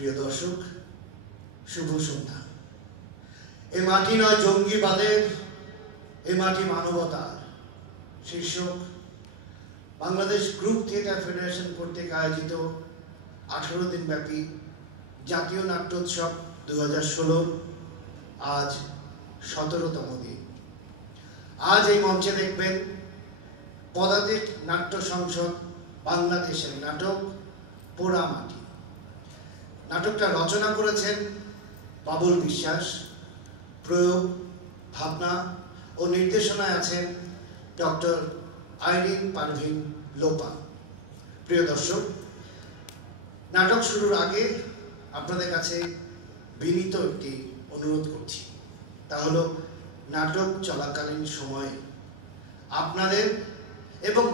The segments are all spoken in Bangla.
প্রিয় দর্শক, শুভ সন্ধ্যা। এ মাটি নয় জঙ্গিবাদের, এ মাটি মানবতার শীর্ষক বাংলাদেশ গ্রুপ থিয়েটার ফেডারেশন কর্তৃক আয়োজিত 18 দিন ব্যাপী জাতীয় নাট্যোৎসব 2016 আজ 17তম দিন। আজ এই মঞ্চে দেখবেন পদাতিক নাট্য সংসদ বাংলাদেশের নাটক পোড়ামাটি। নাটকটা রচনা করেছেন বাবুল বিশ্বাস, প্রয়োগ, ভাবনা ও নির্দেশনায় আছেন ডক্টর আইরিন পারভিন লোপা। প্রিয় দর্শক, নাটক শুরুর আগে আপনাদের কাছে বিনীত একটি অনুরোধ করছি। তা হলো নাটক চলাকালীন সময়ে আপনাদের এবং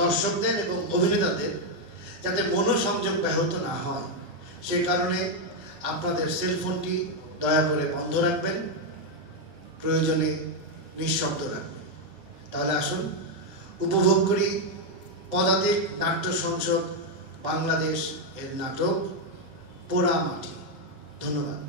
দর্শকদের এবং অভিনেতাদের যাতে মনোসংযোগ ব্যাহত না হয়, সে কারণে আপনাদের সেলফোনটি দয়া করে বন্ধ রাখবেন, প্রয়োজনে নিঃশব্দ রাখবেন। তাহলে আসুন উপভোগ করি পদাতিক নাট্য সংসদ বাংলাদেশ এর নাটক পোড়ামাটি। ধন্যবাদ।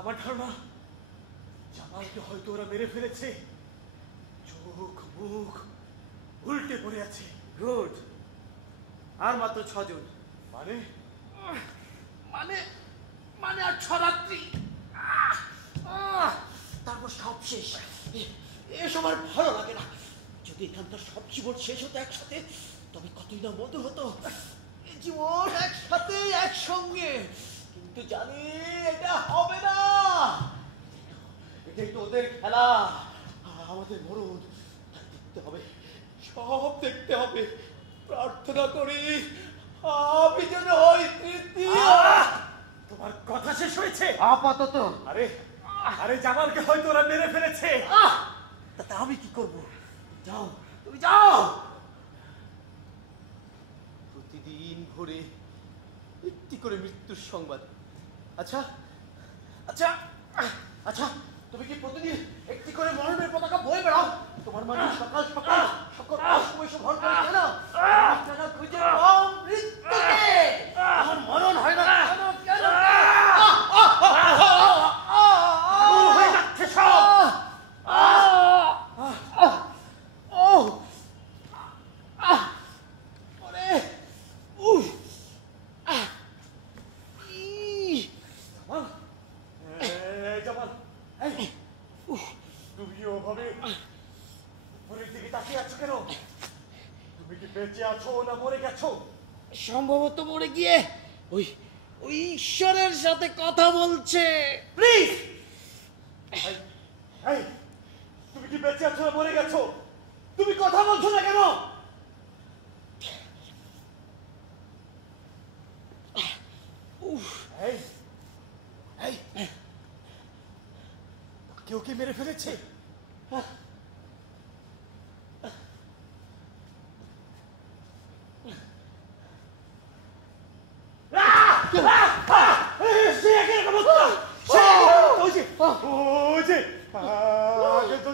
আমার ধারণা জামালকে হয়তো ওরা মেরে ফেলেছে। চোখ মুখ উল্টে পড়ে আছে। গুড, আর মাত্র 6 জন। মানে মানে মানে আর 6 রাত্রি, তারপর সব শেষ। এসব আর ভালো লাগে না। যদি এখানকার সব জীবন শেষ হতো একসাথে, তবে কতই না মধু হতো। জীবন একসাথে একসঙ্গে, কিন্তু জানি এটা হবে না। এটাই তো ওদের খেলা, আমাদের মরণ দেখতে হবে, সব দেখতে হবে। প্রার্থনা করি আমি যেন হই তৃতীয়। তোমার কথা শেষ হয়েছে? আপাতত। আরে আরে জামালকে হয়তো ওরা মেরে ফেলেছে। তাতে আমি কি করব? যাও, তুমি যাও। প্রতিদিন ভোরে একটি করে মৃত্যুর সংবাদ। আচ্ছা আচ্ছা আচ্ছা, তুমি কি প্রতিদিন একটি করে মরণের পতাকা বয়ে বেড়াও? তোমার মানুষ সকাল সকাল সকল অশুভ ভর করে কেন? কেন খুঁজে পাও মৃত্যুকে? আমার মরণ হয় না কেন? কেন? হয়ে যাচ্ছে সব। জামাল, তুমি ওভাবে উপরের দিকে তাকিয়ে আছো কেন? তুমি কি বেঁচে আছো না মরে গেছো? সম্ভবত মরে গিয়ে ওই ওই ঈশ্বরের সাথে কথা বলছে। প্লিজ, তুমি কি বেঁচে আছো না মরে গেছো? তুমি কথা বলছো না কেন? এই এই, কেউ কি মেরে ফেলেছে?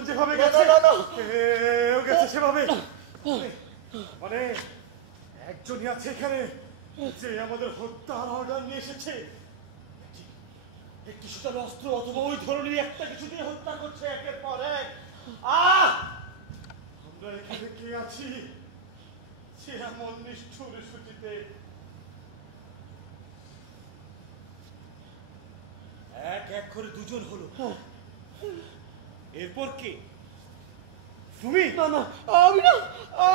যেভাবে গেছে সেভাবে, মানে একজনই আছে এখানে যে আমাদের হত্যার অর্ডার নিয়ে এসেছে। একটি সুতার অস্ত্র অথবা ওই ধরনের একটা কিছু দিয়ে হত্যা করছে একের পর এক। আমরা এখানে কে আছি সে এমন নিষ্ঠুর সূচিতে? এক এক করে দুজন হলো, এরপর কে? তুমি? না না, আমি না,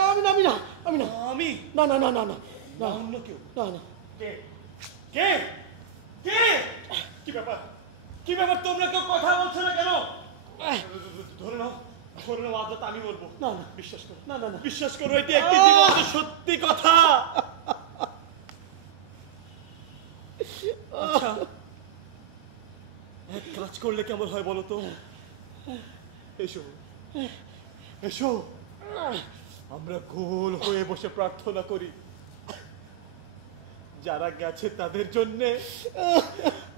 আমি না, আমি না, আমি না, আমি? না না না না না না, অন্য কেউ? না না। কে কে কে? কি ব্যাপার, কি ব্যাপার? তোমরা কেউ কথা বলছো না কেন? ধরে নাও, ধরে নাও আজ আমি বলবো। না না, বিশ্বাস করো, না না না, বিশ্বাস করো, এটি একটি জীবন্ত সত্যি কথা। আচ্ছা, এক কাজ করলে কেমন হয় বলো তো? এসো এসো, আমরা গোল হয়ে বসে প্রার্থনা করি, যারা গেছে তাদের জন্যে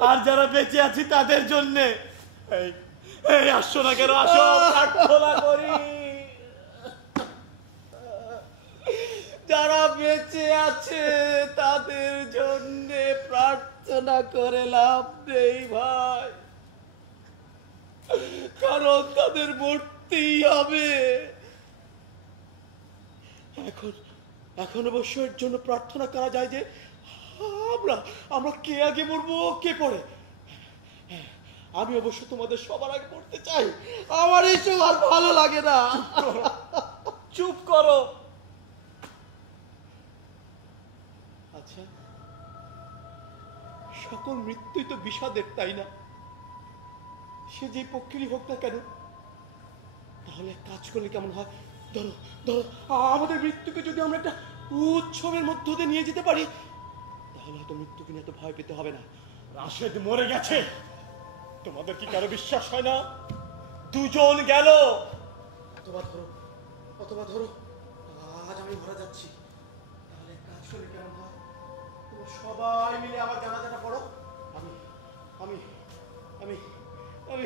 আর যারা বেঁচে আছি তাদের জন্যে। এই এই, আসো না কেন? আসো, প্রার্থনা করি। যারা বেঁচে আছে তাদের জন্য প্রার্থনা করে লাভ নেই ভাই, কারণ তাদের মরতেই হবে। এখন এখন অবশ্য এর জন্য প্রার্থনা করা যায় যে আমরা আমরা কে আগে মরবো কে পরে। আমি অবশ্য তোমাদের সবার আগে মরতে চাই, আমার এইসব আর ভালো লাগে না। চুপ করো। আচ্ছা, সকল মৃত্যুই তো বিষাদের, তাই না? সে যে পক্ষেরই হোক না কেন, তাহলে এক কাজ করলে কেমন হয়? ধরো ধরো, আমাদের মৃত্যুকে যদি আমরা একটা উৎসবের মধ্য দিয়ে নিয়ে যেতে পারি, তাহলে হয়তো মৃত্যুকে নিয়ে এত ভয় পেতে হবে না। রাশেদ মরে গেছে, তোমাদের কি কারো বিশ্বাস হয় না? দুজন গেল। অথবা ধরো আজ আমি মারা যাচ্ছি, তাহলে এক কাজ করলে কেমন হয়? তোমরা সবাই মিলে আমার জানাজাটা পড়ো, আমি আমি আমি আমি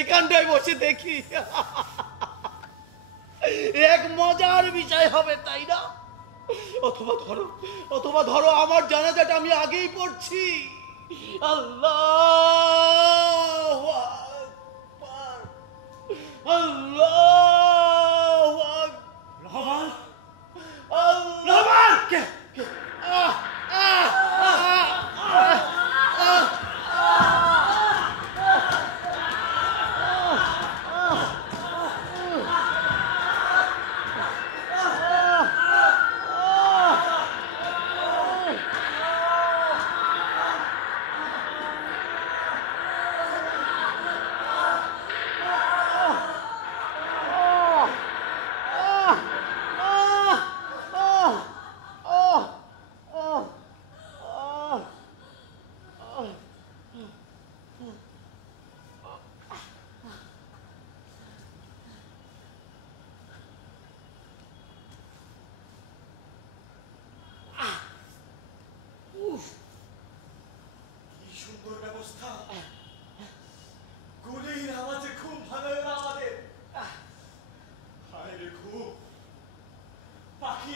এখানটায় বসে দেখি, এক মজার বিষয় হবে, তাই না? অথবা ধরো আমার জানাজাটা আমি আগেই পড়ছি। আল্লাহু আকবার, আল্লাহু আকবার। রহমান, রহমান, কে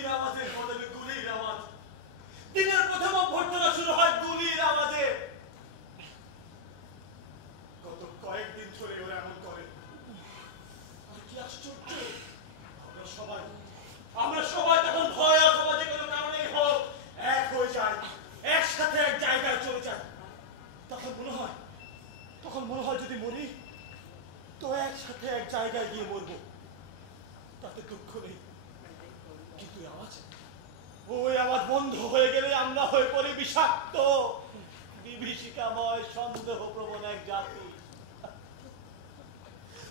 গুলির আওয়াজের বদলে গুলির আওয়াজ। দিনের প্রথম অভ্যর্থনা শুরু হয় গুলির আওয়াজে। গত কয়েকদিন ধরে ওরা এমন করে। আর কি আশ্চর্য, আমরা সবাই তখন ভয় অথবা যে কোনো কারণেই হোক এক হয়ে যায়, একসাথে এক জায়গায় চলে যায়। তখন মনে হয় যদি মরি তো একসাথে এক জায়গায় গিয়ে মরবো, তাতে দুঃখ নেই। কিন্তু ওই আওয়াজ বন্ধ হয়ে গেলে আমরা হয়ে পড়ি বিষাক্ত, বিভীষিকাময়, সন্দেহ প্রবণ এক জাতি।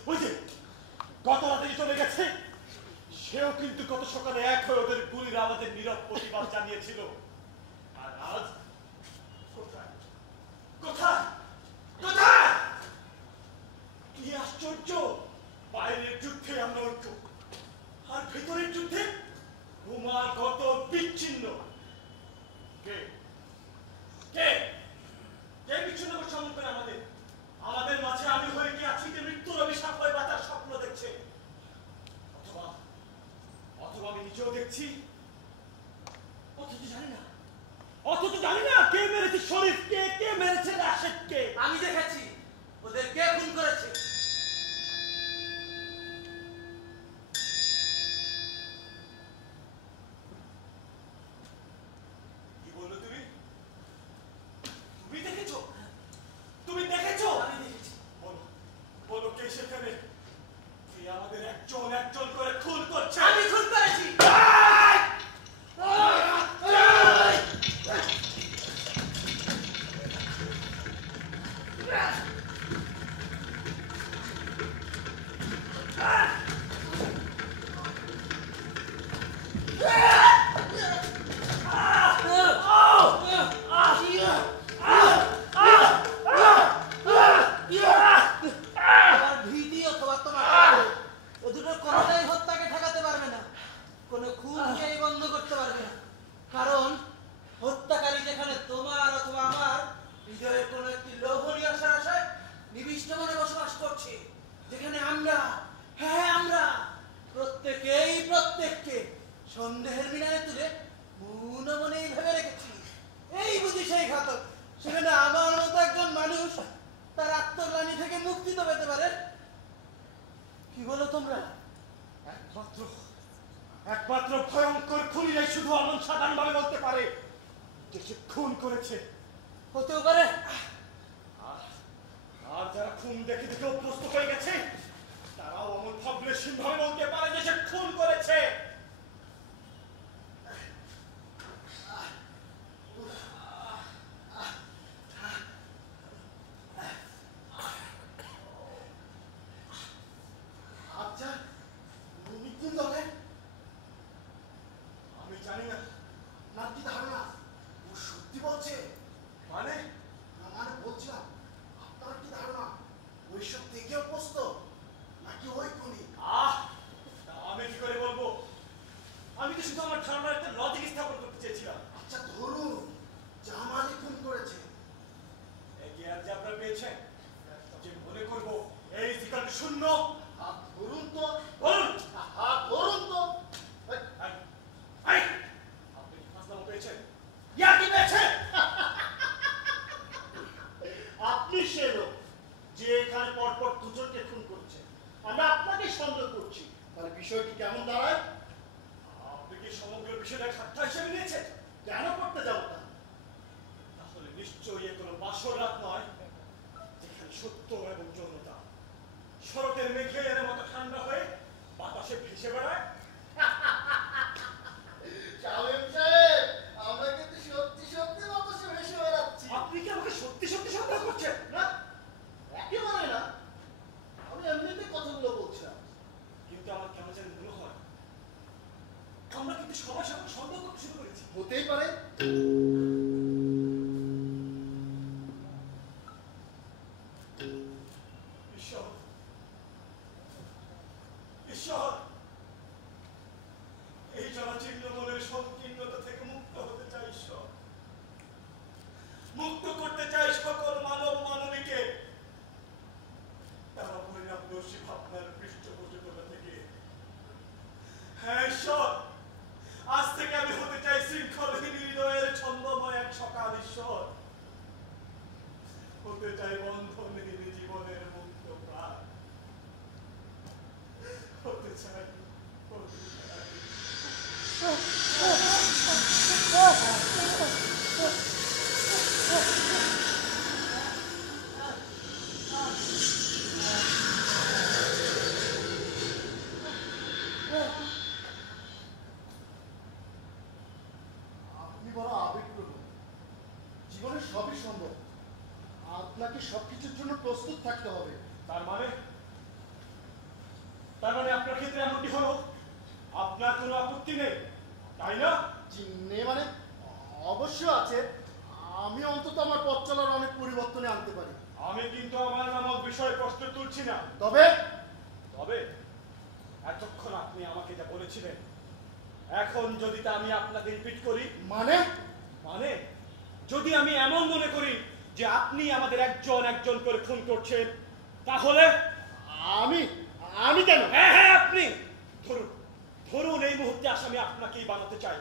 ওই যে গত রাতে চলে গেছে, সেও কিন্তু গত সকালে এক হয়ে ওদের গুলির আওয়াজের নীরব প্রতিবাদ জানিয়েছিল। আর আজ কোথায় কোথায় কোথায়? কি আশ্চর্য, বাইরের যুদ্ধে আমরা ঐক্য, আর ভেতরের যুদ্ধে ক্রমাগত বিচ্ছিন্ন। কে কে কে বিচ্ছিন্ন করছে এমন করে আমাদের মাঝে? আমি হয়ে কি আছি যে মৃত্যুর অভিশাপ হয়ে বাঁচার স্বপ্ন দেখছে? অথবা অথবা আমি নিজেও দেখছি, অথচ জানি না কে মেরেছে শরীফকে, কে মেরেছে রাশেদকে। আমি দেখেছি ওদের কে খুন করেছে। কি বললো তুমি? তুমি দেখেছো? তুমি দেখেছো? আমি দেখেছি। বলো কে সেখানে? কে আমাদের একজন একজন করে খুন করছে? আমি খুন করেছি। তোমার ভীতি অথবা তোমার ও দুটোর কোনোটাই হত্যাকে ঠেকাতে পারবে না, কোনো খুনকেই বন্ধ করতে পারবে না। কারণ হত্যাকারী যেখানে তোমার অথবা আমার হৃদয়ের কোনো একটি লোভনীয় আশায় নিবিষ্ট মনে বসবাস করছে, যেখানে আমরা, হ্যাঁ আমরা প্রত্যেককে সন্দেহের মিনারে তুলে মন মনেই ভেবে রেখেছি এই বুঝি সেই ঘাতক। সেখানে আমার মতো একজন মানুষ তার আত্মগ্লানি থেকে মুক্তি তো পেতে পারে। কি বলো তোমরা? একমাত্র ভয়ঙ্কর খুনিরাই শুধু এমন সাধারণ ভাবে বলতে পারে যে সে খুন করেছে। হতেও পারে। আর যারা খুন দেখে দেখে অভ্যস্ত হয়ে গেছে, তারাও এমন ভাবলেশীন ভাবে বলতে পারে যে সে খুন করেছে। আচ্ছা, তুমি কোন দলে? আমি জানি না। না কি ধারণা ও সত্যি বলছে? মানে না মানে বলছিলাম, আপনার কি ধারণা ওইসব থেকে অভ্যস্ত নাকি ওই খুনি? তা আমি কি করে বলবো? আমি তো শুধু আমার ধারণার একটা লজিক স্থাপন করতে চেয়েছিলাম। আচ্ছা ধরুন জামালি খুন করেছে, এই জ্ঞান যে আপনারা পেয়েছেন, যে মনে করবো এই ঠিকানা শূন্য। আর ধরুন তো, বলুন। ধরুন তো আপনি কি ফাঁসলাম পেয়েছেন? ইয়া কি পেয়েছেন? আপনি সে লোক যে এখানে পরপর দুজনকে খুন করছে, আমরা আপনাকে সন্দেহ করছি, তাহলে বিষয়টি কেমন দাঁড়ায়? আপনি কি সমগ্র বিষয়টা ঠাট্টা হিসেবে নিয়েছেন? কেন করতে যাবো তা? তাহলে নিশ্চয়ই এ কোনো বাসর রাত নয়, যেখানে সত্য এবং যৌনতা শরতের মেঘের মতো ঠান্ডা হয়ে বাতাসে ভেসে বেড়ায়। সাহেব সাহেব, আমরা কিন্তু সত্যি সত্যি বাতাসে ভেসে বেড়াচ্ছি। আপনি কি আমাকে সত্যি সত্যি সন্দেহ করছেন? না, একেবারে না, আমি এমনিতে কথাগুলো বলছিলাম। কিন্তু আমার কেমন যেন মনে হয় আমরা কিন্তু সবাই সবাই সন্দেহ করতে শুরু করেছি। হতেই পারে। ঈশ্বর, ঈশ্বর, এই জনচিহ্ন মনের সংকীর্ণতা থেকে মুক্ত হতে চাই ঈশ্বর। মুক্ত করতে চাই সকল মানব মানবীকে তারা পরিণামদর্শী ভাবনার পৃষ্ঠপোষকতা থেকে। হ্যাঁ ঈশ্বর, আজ আপনি বড় আবেগপ্রবণ। জীবনে সবই সম্ভব, আপনাকে সবকিছুর জন্য প্রস্তুত থাকতে হবে। তার মানে আপনার ক্ষেত্রে এমনটি হলো, আপনার কোনো আপত্তি নেই, তাই না? চিহ্নে মানে অবশ্য আছে। আমি অন্তত আমার পথ চলার অনেক পরিবর্তনে আনতে পারি। আমি কিন্তু আমার নামক বিষয়ে প্রশ্ন তুলছি না। তবে তবে এতক্ষণ আপনি আমাকে যা বলেছিলেন, এখন যদি তা আমি আপনাকে রিপিট করি, মানে মানে যদি আমি এমন মনে করি যে আপনি আমাদের একজন একজন করে খুন করছেন, তাহলে আমি আমি কেন? হ্যাঁ হ্যাঁ আপনি ধরুন ধরুন এই মুহূর্তে আসামি আপনাকেই বানাতে চাই,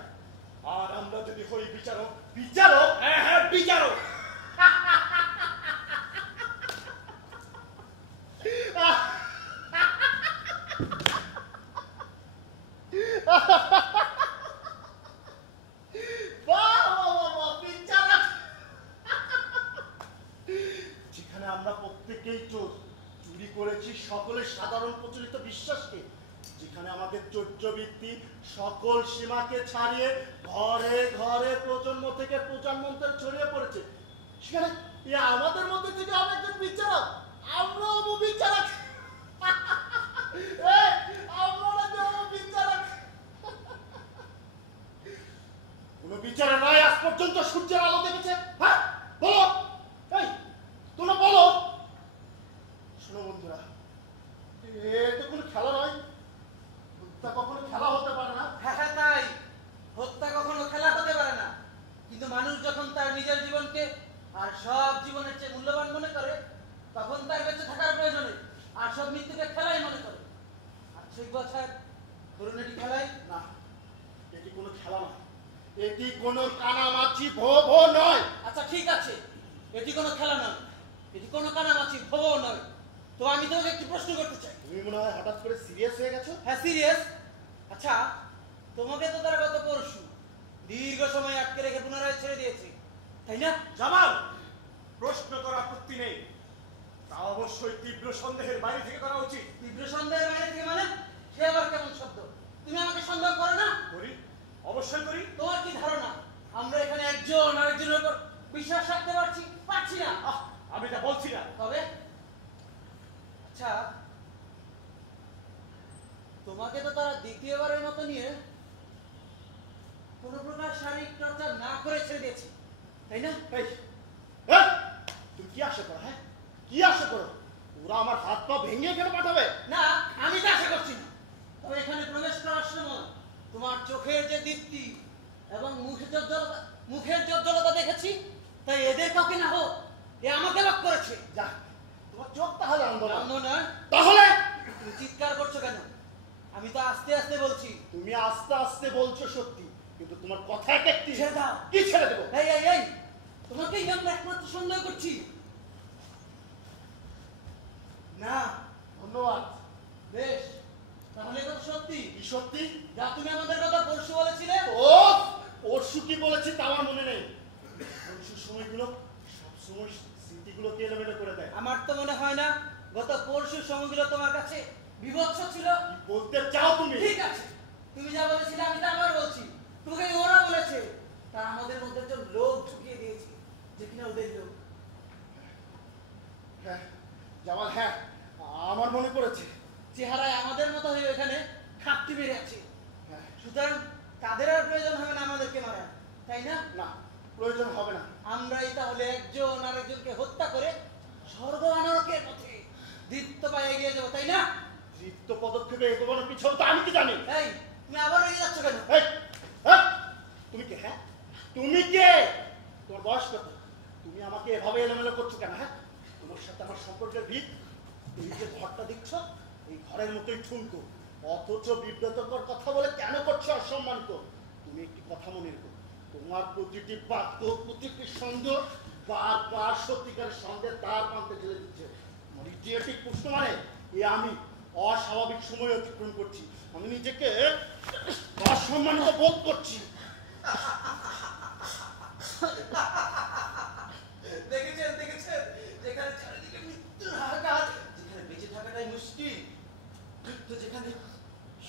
আর আমরা যদি হই বিচারক। বিচারক? হ্যাঁ হ্যাঁ বিচারক। যেখানে আমরা প্রত্যেকেই চোর, চুরি করেছি সকলের সাধারণ প্রচলিত বিশ্বাসকে, যেখানে আমাদের চৌর্যবৃত্তি সকল সীমাকে ছাড়িয়ে ঘরে ঘরে প্রজন্ম থেকে প্রজন্মান্তর ছড়িয়ে পড়েছে, সেখানে আমাদের মধ্যে থেকে আমি একজন বিচারক, আমরাও বিচারক। কোন বিচারে নয় আজ পর্যন্ত সূর্যের আলো দেখেছে? হ্যাঁ বলো, এই তোমরা বলো। শোনো বন্ধুরা, এ তো কোনো খেলা নয়, হত্যা কখনো খেলা হতে পারে না। হ্যাঁ হ্যাঁ তাই, হত্যা কখনো খেলা হতে পারে না, কিন্তু মানুষ যখন তার নিজের জীবনকে আর সব জীবনের চেয়ে মূল্যবান মনে করে, তখন তার বেঁচে থাকার প্রয়োজনে আর সব মৃত্যুকে খেলাই মনে করে। আর ঠিক বছর ধরুন এটি খেলাই না, এটি কোনো খেলা নয়, এটি কোনো কানামাছি ভো ভো নয়। আচ্ছা ঠিক আছে, এটি কোনো খেলা নয়, এটি কোনো কানামাছি ভো নয়। তো আমি তোমাকে একটি প্রশ্ন করতে চাই। তুমি মনে হয় হঠাৎ করে সিরিয়াস হয়ে গেছো। হ্যাঁ সিরিয়াস। আচ্ছা, তোমাকে তো তারা গত পরশু দীর্ঘ সময় আটকে রেখে পুনরায় ছেড়ে দিয়েছে, তাই না? জামাল, প্রশ্ন করার আপত্তি নেই, তা অবশ্যই তীব্র সন্দেহের বাইরে থেকে করা উচিত। তীব্র সন্দেহের বাইরে থেকে মানে? সে আবার কেমন শব্দ? তুমি আমাকে সন্দেহ করো না? করি, অবশ্যই করি। তোমার কি ধারণা আমরা এখানে একজন আরেকজনের উপর বিশ্বাস রাখতে পারছি না? আমি তা বলছি না। তবে আচ্ছা, তোমাকে তো তারা দ্বিতীয়বারের মতো নিয়ে কোনো প্রকার শারীরিক চর্চা না করে ছেড়ে দিয়েছে, তাই না? এই, তুমি কি আশা করো? হ্যাঁ কি আশা করো? ওরা আমার হাত পা ভেঙে এখানে পাঠাবে? না, আমি তো আশা করছি না। তবে এখানে প্রবেশ করার সময় তোমার চোখের যে দীপ্তি এবং মুখের জজ্জলতা দেখেছি, তাই এদের কাউকে না হোক, এ আমাকে লক করেছে। যা, তোমার চোখ তাহলে অন্ধ না। অন্ধ নয়। তাহলে তুমি চিৎকার করছো কেন? আমি তো আস্তে আস্তে বলছি। তুমি আস্তে আস্তে বলছো সত্যি, কিন্তু তোমার কথা একটি। ছেড়ে দাও। কি ছেড়ে দেবো? এই এই এই, তোমাকেই আমরা একমাত্র সন্দেহ করছি। না। ধন্যবাদ। বেশ, তাহলে এটা তো সত্যি। কি সত্যি? যা তুমি আমাদের কথা পরশু বলেছিলে। ও পরশু কি বলেছি তা আমার মনে নেই। পরশুর সময়গুলো সবসময় স্মৃতিগুলোকে এলোমেলো করে দেয়। আমার তো মনে হয় না গত পরশুর সময়গুলো তোমার কাছে বিভৎস ছিল। কি বলতে চাও তুমি? ঠিক আছে, তুমি যা বলেছিলে আমি তা আবার বলছি। তোকে ওরা বলেছে, তারা আমাদের মধ্যে একজন লোক ঢুকিয়ে দিয়েছে, যে কিনা ওদের লোক। হ্যাঁ জামাল, হ্যাঁ আমার মনে পড়েছে। চেহারায় আমাদের মতো হয়ে এখানে খাপটি মেরে আছে। হ্যাঁ, সুতরাং তাদের আর প্রয়োজন হবে না আমাদেরকে মারা, তাই না? না প্রয়োজন হবে না। আমরাই তাহলে একজন আরেকজনকে হত্যা করে স্বর্গ আনরকের পথে দীপ্ত পায়ে এগিয়ে যাবো, তাই না? দৃপ্ত পদক্ষেপে এগোনোর পিছনে তো আমি কি জানি? এই, তুমি আবার এগিয়ে যাচ্ছ কেন? এই, হ্যাঁ, তুমি কে? হ্যাঁ তুমি কে? তোমার বয়স কত? তুমি আমাকে এভাবে এলোমেলো করছো কেন? হ্যাঁ, তোমার সাথে আমার সম্পর্কের ভিত, এই যে ঘরটা দেখছো, এই ঘরের মতোই ঠুনকো, অথচ বিব্রতকর কথা বলে কেন করছো অসম্মানিত? তুমি একটি কথা মনে রেখো, তোমার প্রতিটি বাক্য, প্রতিটি সন্দেহ বারবার সত্যিকারের সন্দেহ তার প্রান্তে ঠেলে দিচ্ছে। আমার ইডিয়েটিক প্রশ্ন মানে আমি অস্বাভাবিক সময় অতিক্রম করছি, আমি নিজেকে অসম্মানিত বোধ করছি। দেখেছেন যেখানে চারিদিকে মৃত্যুর হাহাকার, যেখানে বেঁচে থাকাটাই মুশকিল, মৃত্যু যেখানে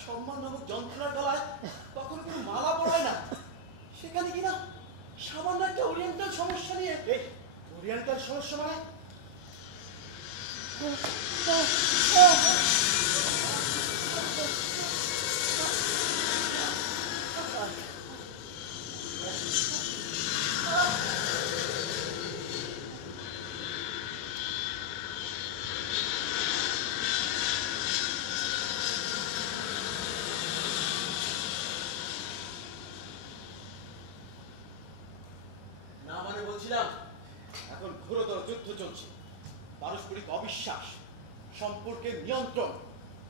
সম্মান সম্মান নামক যন্ত্রণার গলায় কখনো কোনো মালা পড়ায় না, সেখানে কিনা সামান্য একটা ওরিয়েন্টাল সমস্যা নিয়ে। এই ওরিয়েন্টাল সমস্যা মানে? না মানে বলছিলাম, এখন ঘোরতর যুদ্ধ চলছে, পারস্পরিক অবিশ্বাস, সম্পর্কের নিয়ন্ত্রণ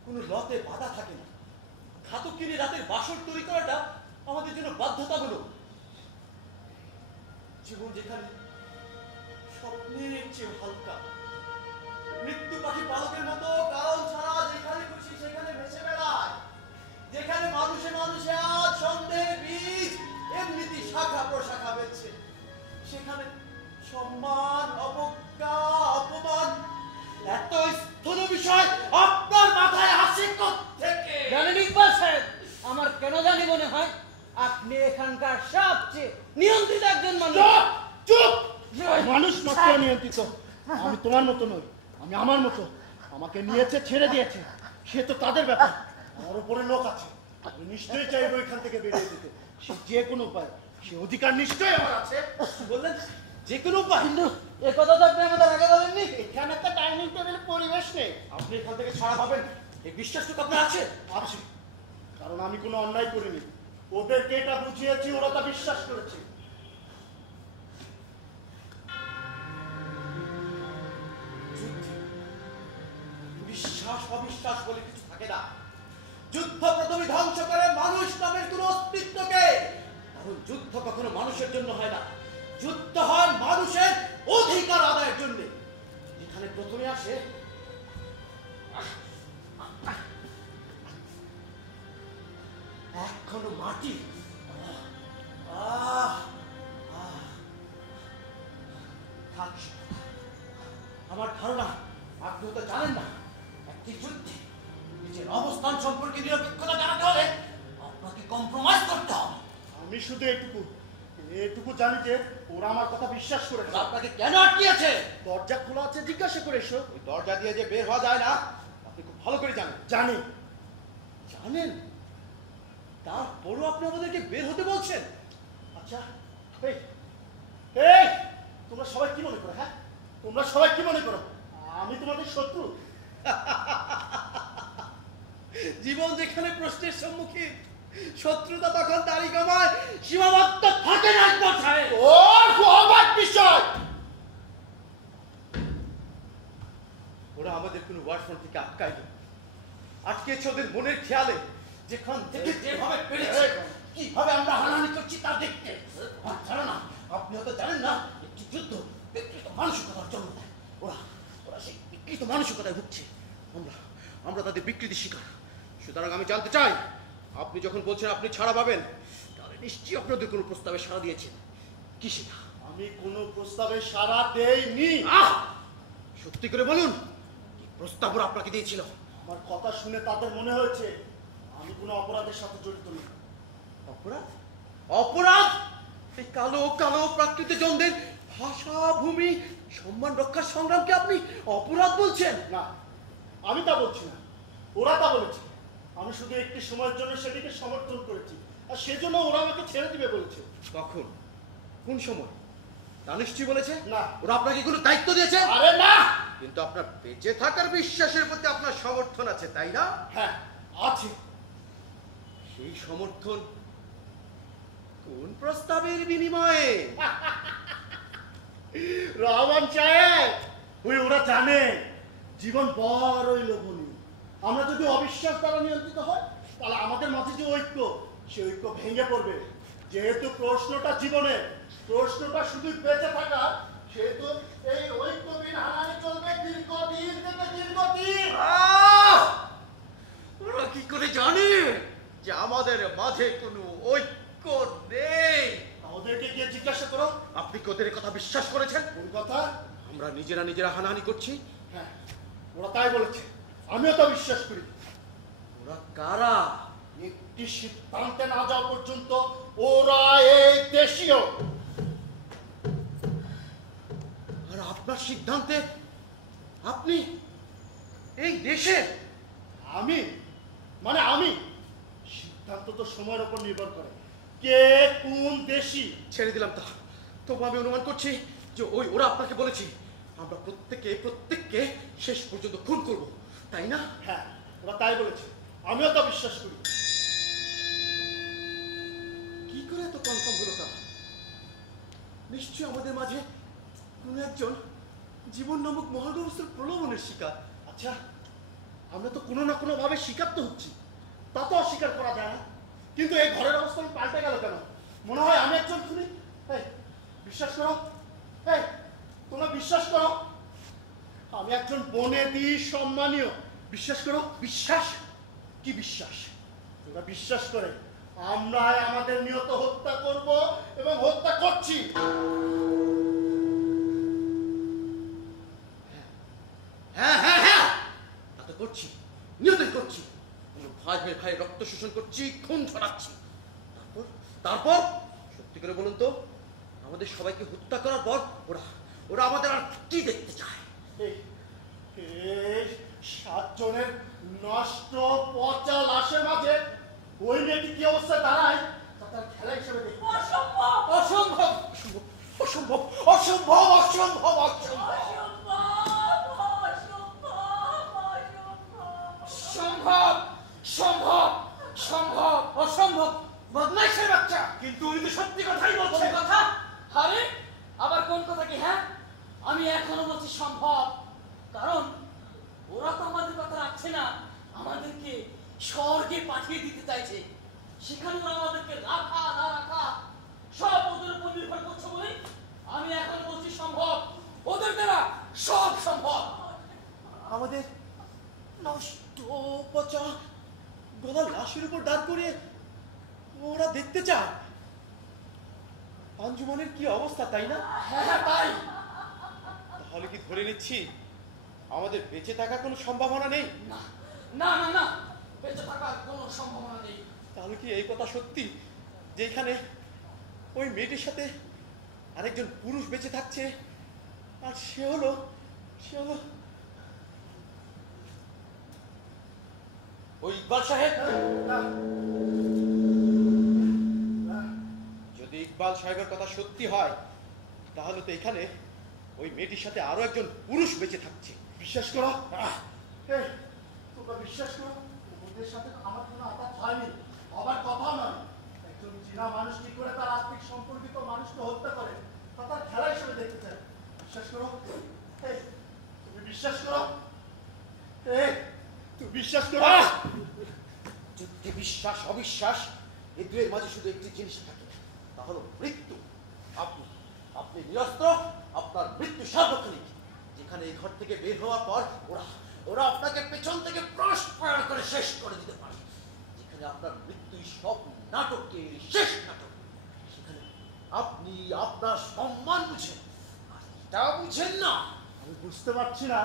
কোনো লতে বাধা থাকে না। ঘাতককে রাতের বাসর তৈরি করাটা আমাদের জন্য বাধ্যতামূলক। জীবন যেখানে স্বপ্নের চেয়ে হালকা, মৃত্যু পাখি পালকের মতো কারণ ছাড়া যেখানে খুশি সেখানে ভেসে বেড়ায়, যেখানে মানুষে মানুষে আজ সন্দেহের বীজ এমনিতে শাখা প্রশাখা বেছে, সেখানে সম্মান, অবজ্ঞা, অপমান এত স্থূল বিষয় আপনার মাথায় আসে কোত্থেকে? জানেন ইকবাল সাহেব, আমার কেন জানি মনে হয় আপনি এখানকার সবচেয়ে নিয়ন্ত্রিত একজন মানুষ। চুপ চুপ! মানুষ মাত্র নিয়ন্ত্রিত, আমি তোমার মতো নই, আমি আমার মতো। আমাকে নিয়েছে, ছেড়ে দিয়েছে, সে তো তাদের ব্যাপার। আমার উপরে লোক আছে, আমি নিশ্চয়ই চাইবো এখান থেকে বেরিয়ে যেতে। সে যে কোনো উপায়, সে অধিকার নিশ্চয়ই আমার আছে। বললেন যে কোনো উপায়? কিন্তু এ কথা তো আপনি আমাদের আগে বলেননি। এখানে একটা ডাইনিং টেবিলের পরিবেশ নেই। আপনি এখান থেকে ছাড়া পাবেন এই বিশ্বাসটুকু আপনার আছে? আছে, কারণ আমি কোনো অন্যায় করিনি। ওদেরকে এটা বুঝিয়েছি, ওরা তা বিশ্বাস করেছে। যুদ্ধে বিশ্বাস অবিশ্বাস বলে কিছু থাকে না। যুদ্ধ প্রথমে ধ্বংস করে মানুষ নামের কোন অস্তিত্বকে। কারণ যুদ্ধ কখনো মানুষের জন্য হয় না, যুদ্ধ হয় মানুষের অধিকার আদায়ের জন্য। যেখানে প্রথমে আসে এখনো মাটি। থাক সে কথা। আমার ধারণা আপনি তো জানেন না, একটি যুদ্ধে নিজের অবস্থান সম্পর্কে নিরপেক্ষতা জানাতে হলে আপনাকে কম্প্রোমাইজ করতে হবে। আমি শুধু এটুকু জানি যে ওরা আমার কথা বিশ্বাস করেছে। ওরা আপনাকে কেন আটকিয়েছে? দরজা খোলা আছে, জিজ্ঞাসা করে এসো। ওই দরজা দিয়ে যে বের হওয়া যায় না আপনি খুব ভালো করে জানেন। জানি। জানেন, তারপরও আপনি আমাদেরকে বের হতে বলছেন? আচ্ছা, এই এই তোমরা সবাই কি মনে করো? হ্যাঁ, তোমরা সবাই কি মনে করো? আমি তোমাদের শত্রু? জীবন যেখানে প্রশ্নের সম্মুখীন, শত্রুতা তখন দাড়ি কমায়, সীমাবদ্ধ থাকে না ইকবাল সাহেব। ও অবাক বিষয়! ওরা আমাদের কোনো ওয়ারফ্রন্ট থেকে আটকায়নি, আটকেছে ওদের মনের খেয়ালে। যেখান থেকে যেভাবে পেরেছে, কিভাবে আমরা হানাহানি করছি তা দেখতে। আমার ধারণা আপনি হয়তো জানেন না, একটি যুদ্ধ বিকৃত মানসিকতার জন্ম দেয়। ওরা ওরা সেই বিকৃত মানসিকতায় ভুগছে, আমরা তাদের বিকৃতি শিকার। সুতরাং আমি জানতে চাই, আপনি যখন বলছেন আপনি ছাড়া পাবেন, তাহলে নিশ্চয়ই আপনাদের কোনো প্রস্তাবে সাড়া দিয়েছেন। কি সেটা? আমি কোনো প্রস্তাবে সাড়া দেইনি। সত্যি করে বলুন, কি প্রস্তাব ওরা আপনাকে দিয়েছিল? আমার কথা শুনে তাদের মনে হয়েছে আমি কোনো অপরাধের সাথে জড়িত নই। অপরাধ? অপরাধ? এই কালো কালো প্রাকৃতিক জনদের ভাষা, ভূমি, সম্মান রক্ষার সংগ্রামকে আপনি অপরাধ বলছেন? না, আমি তা বলছি না, ওরা তা বলেছে। আমি শুধু একটি সময়ের জন্য সেটিকে সমর্থন করেছি, আর সেজন্য ওরা আমাকে ছেড়ে দিবে বলেছে। কখন? কোন সময়? তা নিশ্চয়ই বলেছে না। ওরা আপনাকে কোনো দায়িত্ব দিয়েছে? আরে না! কিন্তু আপনার বেঁচে থাকার বিশ্বাসের প্রতি আপনার সমর্থন আছে, তাই না? হ্যাঁ, আছে। সেই সমর্থন কোন প্রস্তাবের বিনিময়ে? রহমান সাহেব, ওরা জানে জীবন বড়ই লোভনীয়। আমরা যদি অবিশ্বাস দ্বারা নিয়ন্ত্রিত হয়, তাহলে আমাদের মাঝে যে ঐক্য, সে ঐক্য ভেঙে পড়বে। যেহেতু প্রশ্নটা জীবনের, প্রশ্নটা শুধু বেঁচে থাকা, সেহেতু এই ঐক্যবিহীন হানাহানি চলবে দীর্ঘদিন থেকে দীর্ঘদিন। ওরা কি করে জানে যে আমাদের মাঝে কোনো ঐক্য নেই? ওদেরকে গিয়ে জিজ্ঞাসা করো। আপনি কি ওদের কথা বিশ্বাস করেছেন? কোন কথা? আমরা নিজেরা হানাহানি করছি। হ্যাঁ, ওরা তাই বলেছে, আমিও তা বিশ্বাস করি। ওরা কারা? একটি সিদ্ধান্তে না যাওয়া পর্যন্ত ওরা এই দেশীয়। আর আপনার সিদ্ধান্তে আপনি এই দেশের? আমি মানে আমি সিদ্ধান্ত তো সময়ের উপর নির্ভর করে কে কোন দেশি। ছেড়ে দিলাম তা, তবু আমি অনুমান করছি যে ওরা আপনাকে বলেছে আমরা প্রত্যেককে শেষ পর্যন্ত খুন করব, তাই না? হ্যাঁ, ওরা তাই বলেছে, আমিও তা বিশ্বাস করি। কি করে এত কনফার্ম হলো তা? নিশ্চয়ই আমাদের মাঝে কোনো একজন জীবন নামক মহাগবস্থার প্রলোভনের শিকার। আচ্ছা, আমরা তো কোনো না কোনো ভাবে শিকার তো হচ্ছি, তা তো অস্বীকার করা যায় না। কিন্তু এই ঘরের অবস্থা পাল্টে গেল কেন? মনে হয় আমি একজন খুনি। বিশ্বাস করো, তোমরা বিশ্বাস করো, আমি একজন বনেদি সম্মানীয়। বিশ্বাস করো। বিশ্বাস? কি বিশ্বাস? তোমরা বিশ্বাস করে আমরা আমাদের নিয়ত হত্যা করব এবং হত্যা করছি। হ্যাঁ হ্যাঁ হ্যাঁ, তা তো করছি, নিয়তই করছি। ভাই রক্ত শোষণ করছি, খুন ছড়াচ্ছি। তারপর সত্যি করে বলুন তো, আমাদের সবাইকে হত্যা করার পর ওরা আমাদের আর কি দেখতে চায়? এই 7 জনের নষ্ট পচা লাশের মাঝে ওই মেয়েটি কি অবস্থায় দাঁড়ায় তা তার খেলা হিসেবে দেখি। অসম্ভব অসম্ভব অসম্ভব অসম্ভব অসম্ভব অসম্ভব সম্ভব সম্ভব সম্ভব অসম্ভব। বদমাইশের বাচ্চা। কিন্তু উনি তো সত্যি কথাই কোন বলছেন। কথা? আরে আবার কোন কথা কি? হ্যাঁ, আমি এখনো বলছি সম্ভব, কারণ ওরা তো আমাদের কথা রাখছে না, আমাদেরকে স্বর্গে পাঠিয়ে দিতে চাইছে। সেখানে ওরা আমাদেরকে রাখা না রাখা সব ওদের উপর নির্ভর করছে বলে আমি এখন বলছি সম্ভব। ওদের দ্বারা সব সম্ভব। আমাদের নষ্ট পচা গলা লাশের উপর দাঁড় করিয়ে ওরা দেখতে চায় আঞ্জুমানের কি অবস্থা, তাই না? হ্যাঁ তাই। তাহলে কি ধরে নিচ্ছি আমাদের বেঁচে থাকার কোনো সম্ভাবনা নেই? না না না না, বেঁচে থাকার কোনো সম্ভাবনা নেই। তাহলে কি এই কথা সত্যি যে এখানে ওই মেয়েটির সাথে আরেকজন পুরুষ বেঁচে থাকছে, আর সে হলো ওই ইকবাল সাহেব? যদি ইকবাল সাহেবের কথা সত্যি হয় তাহলে তো এখানে ওই মেয়েটির সাথে আরো একজন পুরুষ বেঁচে থাকছে। বিশ্বাস করো, তোমরা বিশ্বাস করো, ওদের সাথে আমার কোনো আঘাত হয়নি, আবার কথা নয়। একজন চেনা মানুষ কি করে তার আত্মিক সম্পর্কিত মানুষকে হত্যা করে তা তার খেলা হিসেবে দেখতে চায়। বিশ্বাস করো, তুমি বিশ্বাস করো, তুমি বিশ্বাস করো। যুদ্ধে বিশ্বাস অবিশ্বাস এই দুয়ের মাঝে শুধু একটি জিনিস থাকে, তা হলো মৃত্যু। আপনি নিরস্ত্র, আপনার মৃত্যু সার্বক্ষণিক। যেখানে এই ঘর থেকে বের হওয়ার পর ওরা আপনাকে পেছন থেকে প্রশ্ন করে শেষ করে দিতে পারে। যেখানে আপনার মৃত্যুই সব নাটকের শেষ নাটক, সেখানে আপনি আপনার সম্মান বুঝেন, আর এটা বুঝেন না। আমি বুঝতে পারছি না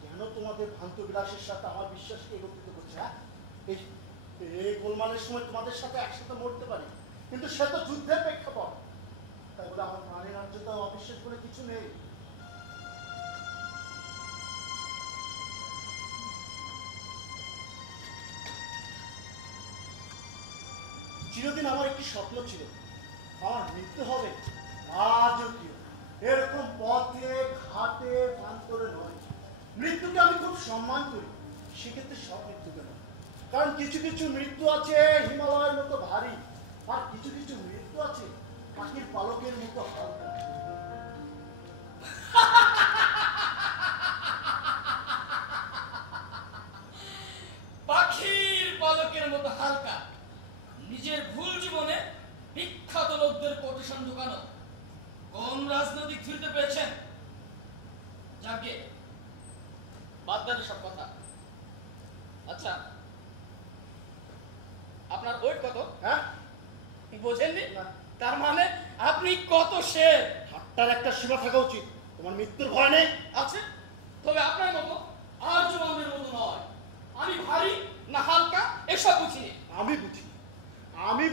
কেন তোমাদের ভ্রান্ত বিলাসের সাথে আমার বিশ্বাসকে একত্রিত করছে। এই গোলমালের সময় তোমাদের সাথে একসাথে মরতে পারি, কিন্তু সে তো যুদ্ধের প্রেক্ষাপট। তাই বলে আমার প্রাণের রাজ্যতা অবিশ্বাস বলে কিছু নেই। চিরদিন আমার একটি স্বপ্ন ছিল, আমার মৃত্যু হবে রাজকীয়, এরকম পথে ঘাটে প্রান্তরে নয়। মৃত্যুকে আমি খুব সম্মান করি, সেক্ষেত্রে সব মৃত্যুকে নয়। কারণ কিছু কিছু মৃত্যু আছে হিমালয়ের মতো ভারী, আর কিছু কিছু মৃত্যু আছে পাখির পালকের মতো হালকা। পাখির পালকের মতো হালকা। নিজের ভুল জীবনে বিখ্যাত লোকদের কোটেশন ঢুকানো কোন রাজনৈতিক থিওরিতে পেয়েছেন? যাকে বাদ দেন সব কথা। আচ্ছা, আপনার ওয়েট কত? হ্যাঁ, বোঝেননি? না। তার মানে আপনি কত শের? ঠাট্টার একটা সীমা থাকা উচিত। তোমার মৃত্যুর ভয় নেই? আছে, তবে আপনার মতো আর জীবনের মতো নয়। আমি ভারী না হালকা এসব বুঝিনি। আমি বুঝি।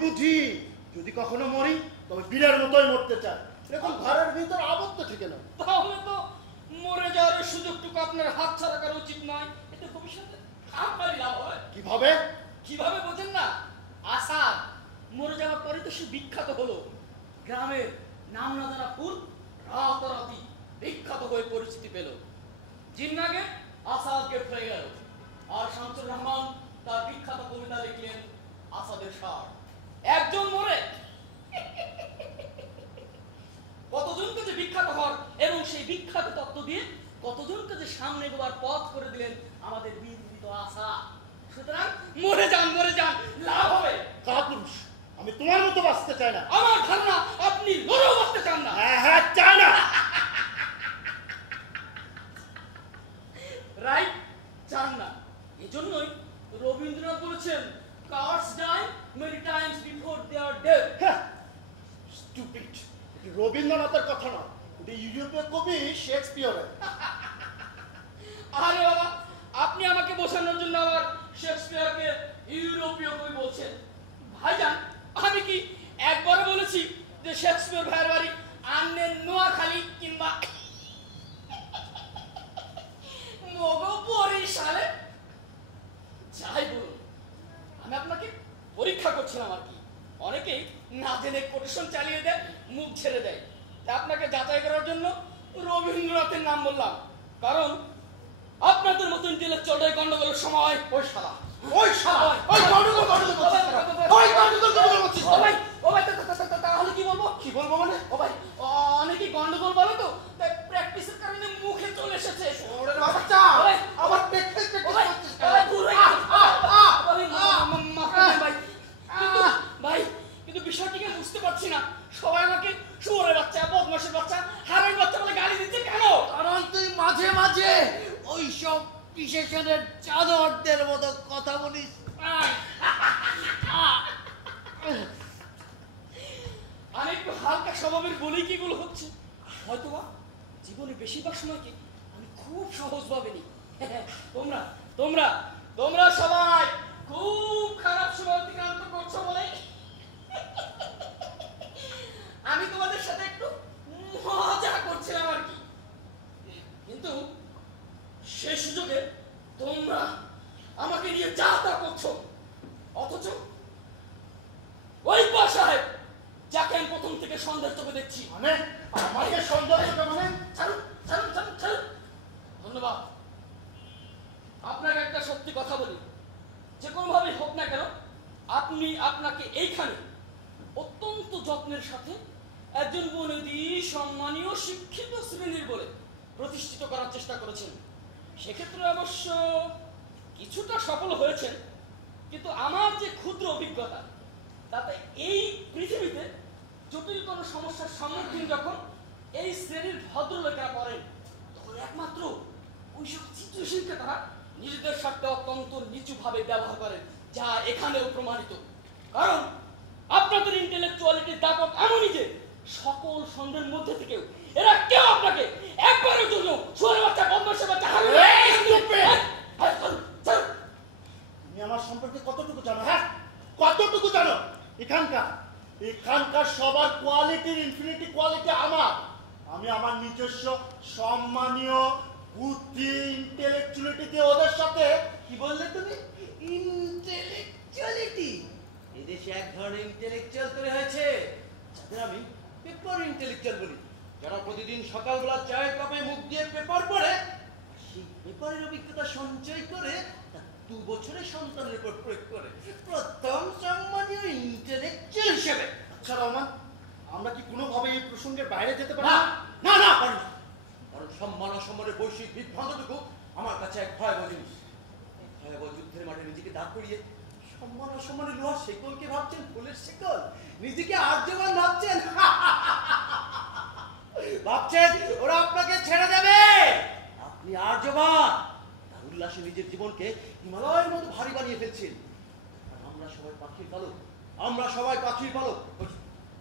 বুঝি যদি কখনো মরি তবে বীরের মতোই মরতে চাই, এরকম ঘরের ভিতর আবদ্ধ থেকে না। তাহলে তো মরে যাওয়ার সুযোগটুকু আপনার হাত ছাড়া করা উচিত নয়, এতে ভবিষ্যতে আপনারই লাভ হয়। কিভাবে? কিভাবে বোঝেন না? আসাদ মরে যাওয়ার পরে তো সে বিখ্যাত হলো, গ্রামের নাম না জানা ফুল রাতারাতি বিখ্যাত হয়ে পরিচিতি পেল। জিন্নাকে আসাদ গ্রেফট হয়ে গেল, আর শামসুর রহমান তার বিখ্যাত কবিতা লিখলেন আসাদের সার। একজন মরে কতজনকে যে বিখ্যাত হওয়ার এবং সেই বিখ্যাত তত্ত্ব দিয়ে কতজনকে যে সামনে গোবার পথ করে দিলেন আমাদের বীর আশা। সুতরাং মরে যান লাভ হবে। কাপুরুষ, আমি তোমার মতো বাঁচতে চাই না। আমার ধারণা আপনি মরেও বাঁচতে চান না। হ্যাঁ চাই না। রাইট, চান না। এজন্যই রবীন্দ্রনাথ বলেছেন cowards die many times before their death. Stupid, রবীন্দ্রনাথের কথা না, এটা ইউরোপীয় কবি শেক্সপিয়ারের। আরে বাবা, আপনি আমাকে বোঝানোর জন্য আবার শেক্সপিয়ারকে ইউরোপীয় কবি বলছেন? ভাইজান, আমি কি একবার বলেছি যে শেক্সপিয়ার ভাইয়ের বাড়ি আন্নের নোয়াখালী কিংবা মগবরিশালে? যাই বলুন, আমি আপনাকে পরীক্ষা করছিলাম আর কি। অনেকেই না জেনে কোটেশন চালিয়ে দেয়, মুখ ছেড়ে দেয়। তা আপনাকে যাচাই করার জন্য রবীন্দ্রনাথের নাম বললাম, কারণ আপনাদের মতো ইন্টেলেকচুয়ালদের গন্ডগোলের সময় ওই শালা, ওই শালা, ওই গন্ডগোল করছিস। তাহলে কি বলবো? কি বলবো মানে? ও ভাই, অনেকেই গন্ডগোল বলে তো, তাই প্র্যাকটিসের কারণে মুখে চলে এসেছে। ওরে বাচ্চা, আবার প্র্যাকটিস করছিস কেন? ভাই, কিন্তু বিষয়টিকে বুঝতে পারছি না। সবাই আমাকে শুয়োরের বাচ্চা, বদমাশের বাচ্চা, হারামির বাচ্চা বলে গালি দিচ্ছে কেন? কারণ তুই মাঝে মাঝে ওই সব বিশেষণের চাদরদের মতো কথা বলিস। আমি একটু হালকা স্বভাবের বলেই কি গুলো হচ্ছে। হয়তোবা জীবনে বেশিরভাগ সময়কে আমি খুব সহজ ভাবে নিই। তোমরা তোমরা তোমরা সবাই খুব খারাপ সময় অতিক্রান্ত করছো বলে আমি তোমাদের সাথে একটু মজা করছিলাম আর কি। কিন্তু সে সুযোগে তোমরা আমাকে নিয়ে যা তা করছো, অথচ ওই সাহেব যাকে আমি প্রথম থেকে সন্দেহ চোখে দেখছি, মানে আমাকে সন্দেহ করতে মানে? ছাড়ুন ছাড়ুন ছাড়ুন ছাড়ুন। ধন্যবাদ। আপনাকে একটা সত্যি কথা বলি, যে কোনোভাবে হোক না কেন আপনি আপনাকে এইখানে অত্যন্ত যত্নের সাথে একজন বনেদি সম্মানীয় শিক্ষিত শ্রেণীর বলে প্রতিষ্ঠিত করার চেষ্টা করেছেন। সেক্ষেত্রে অবশ্য কিছুটা সফল হয়েছেন, কিন্তু আমার যে ক্ষুদ্র অভিজ্ঞতা তাতে এই পৃথিবীতে জটিল কোনো সমস্যার সম্মুখীন যখন এই শ্রেণীর ভদ্রলোকেরা পড়েন, তখন একমাত্র ওইসব চিত্রশিল্পে তারা নিজেদের স্বার্থে অত্যন্ত নিচুভাবে ব্যবহার করেন, যা এখানেও প্রমাণিত। কারণ আপনাদের ইন্টেলেকচুয়ালিটির দাপট এমনই যে সকল সন্দেহের মধ্যে থেকেও এরা কেউ আপনাকে একবারের জন্য শুয়োরের বাচ্চা, বদমাশের বাচ্চা, তুমি আমার সম্পর্কে কতটুকু জানো? হ্যাঁ, কতটুকু জানো? এখানকার সবার কোয়ালিটির ইনফিনিটি কোয়ালিটি আমার। আমি আমার নিজস্ব সম্মানীয় বুদ্ধি ইন্টেলেকচুয়ালিটি দিয়ে ওদের সাথে। কি বললে তুমি? ইন্টেলেকচুয়ালিটি? এদেশে এক ধরনের ইন্টেলেকচুয়াল তৈরি হয়েছে যাদের আমি পেপার ইন্টেলেকচুয়াল বলি, যারা প্রতিদিন সকালবেলা চায়ের কাপে মুখ দিয়ে পেপার পড়ে, সেই পেপারের অভিজ্ঞতা সঞ্চয় করে 2 বছরের সন্তানের উপর প্রয়োগ করে প্রথম সম্মানীয় ইন্টেলেকচুয়াল হিসেবে। আচ্ছা রহমান, আমরা কি কোনোভাবে এই প্রসঙ্গের বাইরে যেতে পারি? না না না, পারি না। কারণ সম্মান অসম্মানের বৈশ্বিক বিভ্রান্তটুকু আমার কাছে এক ভয়াবহ জিনিস। ভয়াবহ যুদ্ধের মাঠে নিজেকে দাঁড় করিয়ে সম্মান অসম্মানের লোহার শেকলকে ভাবছেন ফুলের শেকল, নিজেকে আর্যবান ভাবছেন। ভাবছেন ওরা আপনাকে ছেড়ে দেবে, আপনি আর্যবান। তার উল্লাসে নিজের জীবনকে হিমালয়ের মতো ভারী বানিয়ে ফেলছেন। আর আমরা সবাই পাখির পালক, আমরা সবাই পাখির পালক।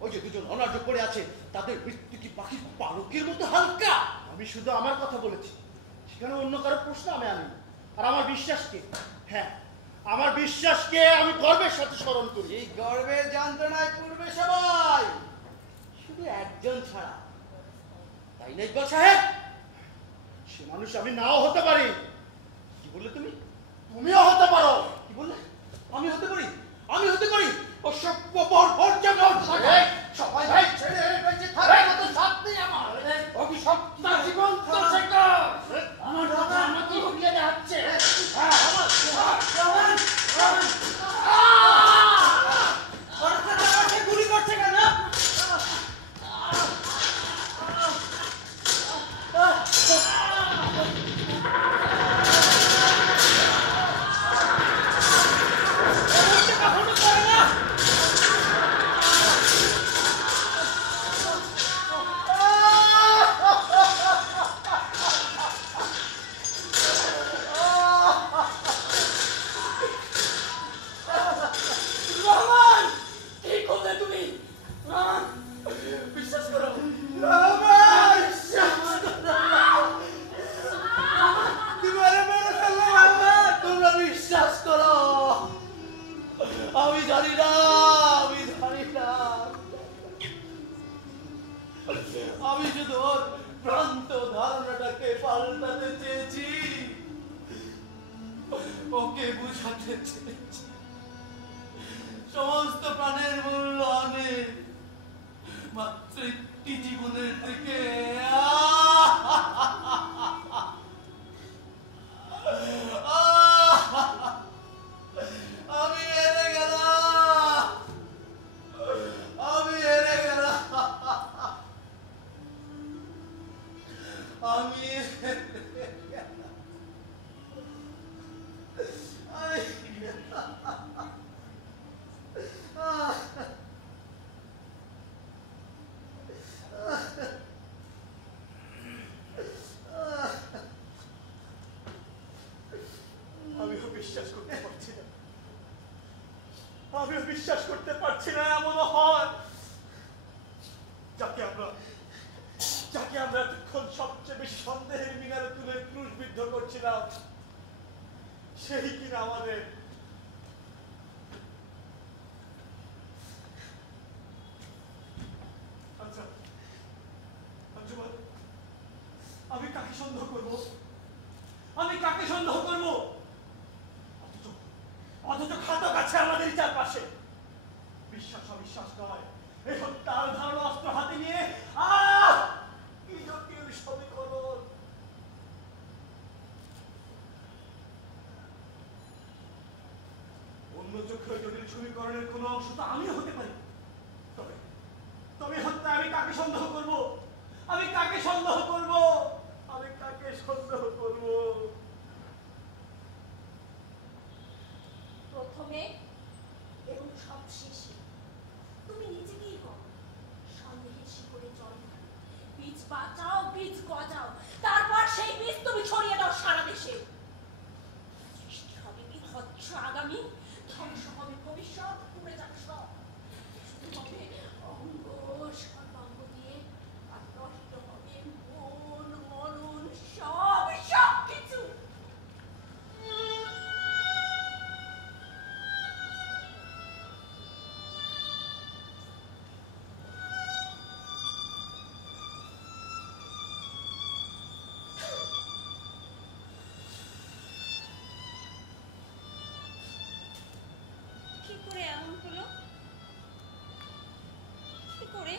ওই যে দুজন অনার্য পড়ে আছে, তাদের মৃত্যু কি পাখির পালকের মতো হালকা? আমি শুধু আমার কথা বলেছি, সেখানে অন্য কারো প্রশ্ন আমি আনি। আর আমার বিশ্বাসকে, হ্যাঁ, আমার বিশ্বাসকে আমি গর্বের সাথে স্মরণ করি। এই গর্বের যন্ত্রণায় পূর্বে সবাই, শুধু একজন ছাড়া, তাই না ইকবাল সাহেব? সে মানুষ আমি নাও হতে পারি। কি বললে তুমি? তুমিও হতে পারো। কি বললে? আমি হতে পারি? আমি হতে পারি? অসভ্য বর্বর জানোয়ার! সবাই ভাই ছেড়ে বেঁচে থাকার মতো সাথ নেই আমার। অভিশপ্ত জীবন তো শেখা আমার কথা আমাকে হুকিয়ে দেখাচ্ছে। গুলি করছে কেন? রহমান, কি করলে তুমি? রহমান, বিশ্বাস করো। তোমরা বিশ্বাস করো, আমি জানি না, আমি জানি না। আমি শুধু ওর ভ্রান্ত ধারণাটাকে পাল্টাতে চেয়েছি, ওকে বুঝাতে চেয়েছি সমস্ত প্রাণের মূল্য অনেক, মাত্র একটি জীবনের থেকে। আমি হেরে গেলাম, আমি হেরে গেলাম, আমি আমিও বিশ্বাস করতে পারছি না, আমিও বিশ্বাস করতে পারছি না। এমনও হয় যাকে আমরা এতক্ষণ সবচেয়ে বেশি সন্দেহের মিনারে তুলে ক্রুশবিদ্ধ করছিলাম, সেই কিনা আমাদের আচ্ছা আঞ্জুমান, আমি কাকে সন্দেহ করবো? আমি কাকে সন্দেহ করবো? অথচ ঘাতক আছে আমাদের চারপাশে। বিশ্বাস অবিশ্বাস নয়, এই হত্যার ধারণা অস্ত্র হাতে নিয়ে কি জটিল সমীকরণ। অন্য চোখে জটিল সমীকরণের কোন অংশ তো আমিও হতে পারি। তবে তবে হত্যা আমি কাকে সন্দেহ করব? আমি কাকে সন্দেহ করব? আমি কাকে সন্দেহ করব? প্রথমে এবং সবশেষে তুমি নিজেকেই হও সন্দেহের শিকড়ে জল ঢালো, বীজ বাঁচাও, বীজ গজাও, তারপর সেই বীজ তুমি ছড়িয়ে দাও সারা দেশে। সৃষ্টি হবে বিভৎস আগামী, ধ্বংস হবে ভবিষ্যৎ, পুড়ে যাবে সব, শুধু হবে অঙ্গ সর্বাঙ্গ দিয়ে, আর নষ্ট হবে মন মনন সব সব কিছু। কি করে এমন হলো? কি করে?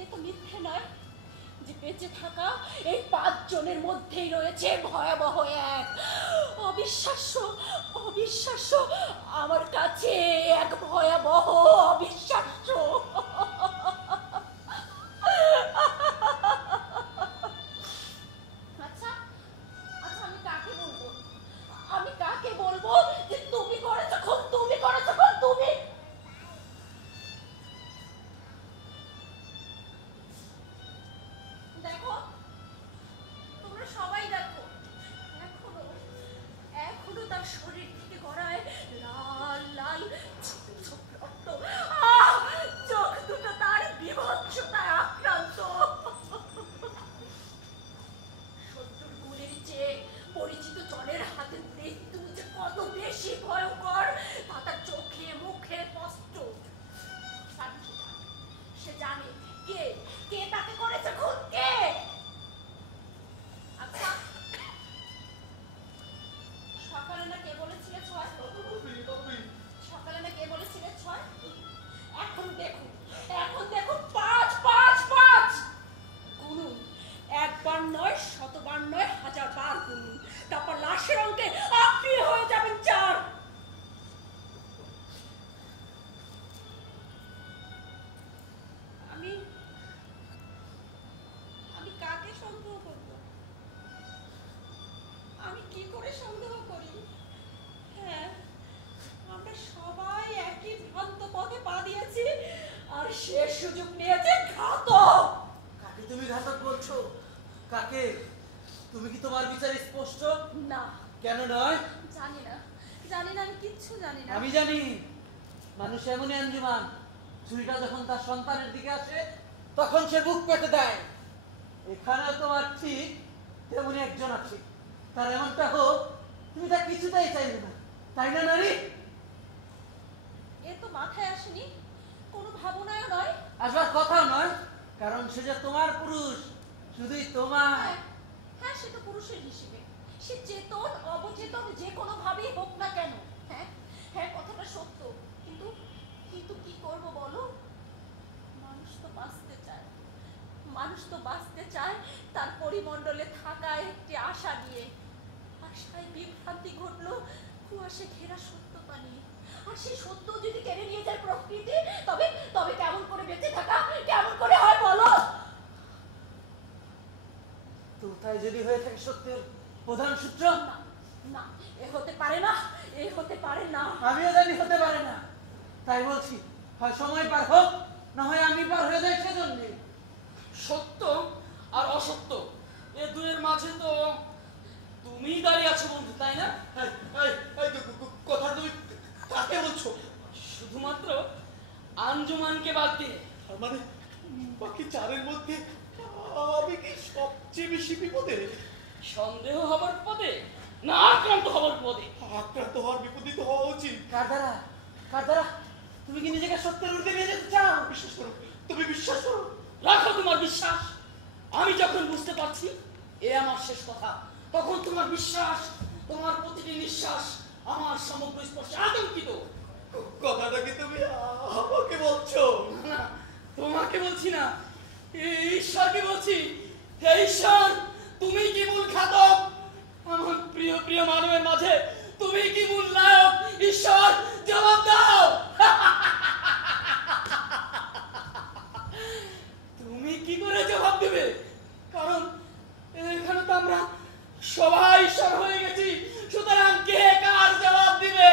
এ তো মিথ্যে নয় যে বেঁচে থাকা এই 5 জনের মধ্যেই রয়েছে ভয়াবহ এক অবিশ্বাস্য, অবিশ্বাস্য, আমার কাছে এক ভয়াবহ অবিশ্বাস্য। আচ্ছা আচ্ছা, আমি কাকে বলবো? আমি কাকে বলবো যে তুমি করেছো খুন, তুমি করেছো খুন, তুমি? দেখো, তোমরা সবাই দেখো, এখনো এখনো তার শরীর থেকে গড়ায় লাল লাল ছিদ্র কি করে সন্দেহ করি? হ্যাঁ, আমরা সবাই একই ভ্রান্ত পথে পা দিয়েছি, আর সে সুযোগ নিয়েছে ঘাতক। কাকে তুমি ঘাতক বলছো? কাকে? তুমি কি তোমার বিচারে স্পষ্ট? না, কেন নয়? জানি না, জানি না, আমি কিচ্ছু জানি না। আমি জানি। মানুষ এমনই আঞ্জুমান, ছুরিটা যখন তার সন্তানের দিকে আসে তখন সে বুক পেতে দেয়। এখানে তোমার ঠিক তেমনি একজন আছে, তার এমনটা হোক তুমি তা কিছুতেই চাইবে না, তাই না নারী? এ তো মাথায় আসেনি, কোনো ভাবনায় নয়। আসবার কথাও নয়, কারণ সে যে তোমার পুরুষ, শুধুই তোমার। হ্যাঁ, হ্যাঁ, সে তো পুরুষের হিসেবে, সে চেতন অবচেতন যে কোনো ভাবেই হোক না কেন। হ্যাঁ, হ্যাঁ, কথাটা সত্য, কিন্তু কিন্তু কি করব বলো? মানুষ তো বাঁচতে চায়, মানুষ তো বাঁচতে চায় তার পরিমণ্ডলে থাকা একটি আশা নিয়ে। আশায় বিভ্রান্তি ঘটলো কুয়াশে ঘেরা সত্যতা নিয়ে। আর সেই সত্য যদি কেড়ে নিয়ে যায় প্রকৃতি, তবে তবে কেমন করে বেঁচে থাকা, কেমন করে হয় বলো? তো তাই যদি হয়ে থাকে সত্যের প্রধান সূত্র? না, না, এ হতে পারে না, এ হতে পারে না। আমিও জানি হতে পারে না, তাই বলছি হয় সময় পার হোক, না হয় আমি পার হয়ে যাই সেজন্য। সত্য আর অসত্য এ দুয়ের মাঝে তো তুমিই দাঁড়িয়ে আছো বন্ধু, তাই না? কথা তুমি কাকে বলছো? শুধুমাত্র আঞ্জুমানকে বাদ দিয়ে। তার মানে বাকি চারের মধ্যে আমি কি সবচেয়ে বেশি বিপদে? সন্দেহ হবার পদে না আক্রান্ত হবার পদে। আক্রান্ত হওয়ার বিপদে তো হওয়া উচিত। কার দ্বারা? কার দ্বারা? তুমি কি নিজেকে সত্যের ঊর্ধ্বে নিয়ে যেতে চাও? বিশ্বাস করো, তুমি বিশ্বাস করো। রাখো তোমার বিশ্বাস। আমি যখন বুঝতে পারছি এ আমার শেষ কথা, তখন তোমার বিশ্বাস, তোমার প্রতিটি নিঃশ্বাস আমার সমগ্র স্পর্শে আতঙ্কিত। কথাটা কি তুমি আমাকে বলছো? না, তোমাকে বলছি না, ঈশ্বরকে বলছি। হে ঈশ্বর, তুমি কি মূল ঘাতক? আমার প্রিয় প্রিয় মানবের মাঝে তুমি কি মূল নায়ক? ঈশ্বর, জবাব দাও। তুমি কি করে জবাব দেবে? কারণ এখানে তো আমরা সবাই ঈশ্বর হয়ে গেছি, সুতরাং কে কার জবাব দিবে?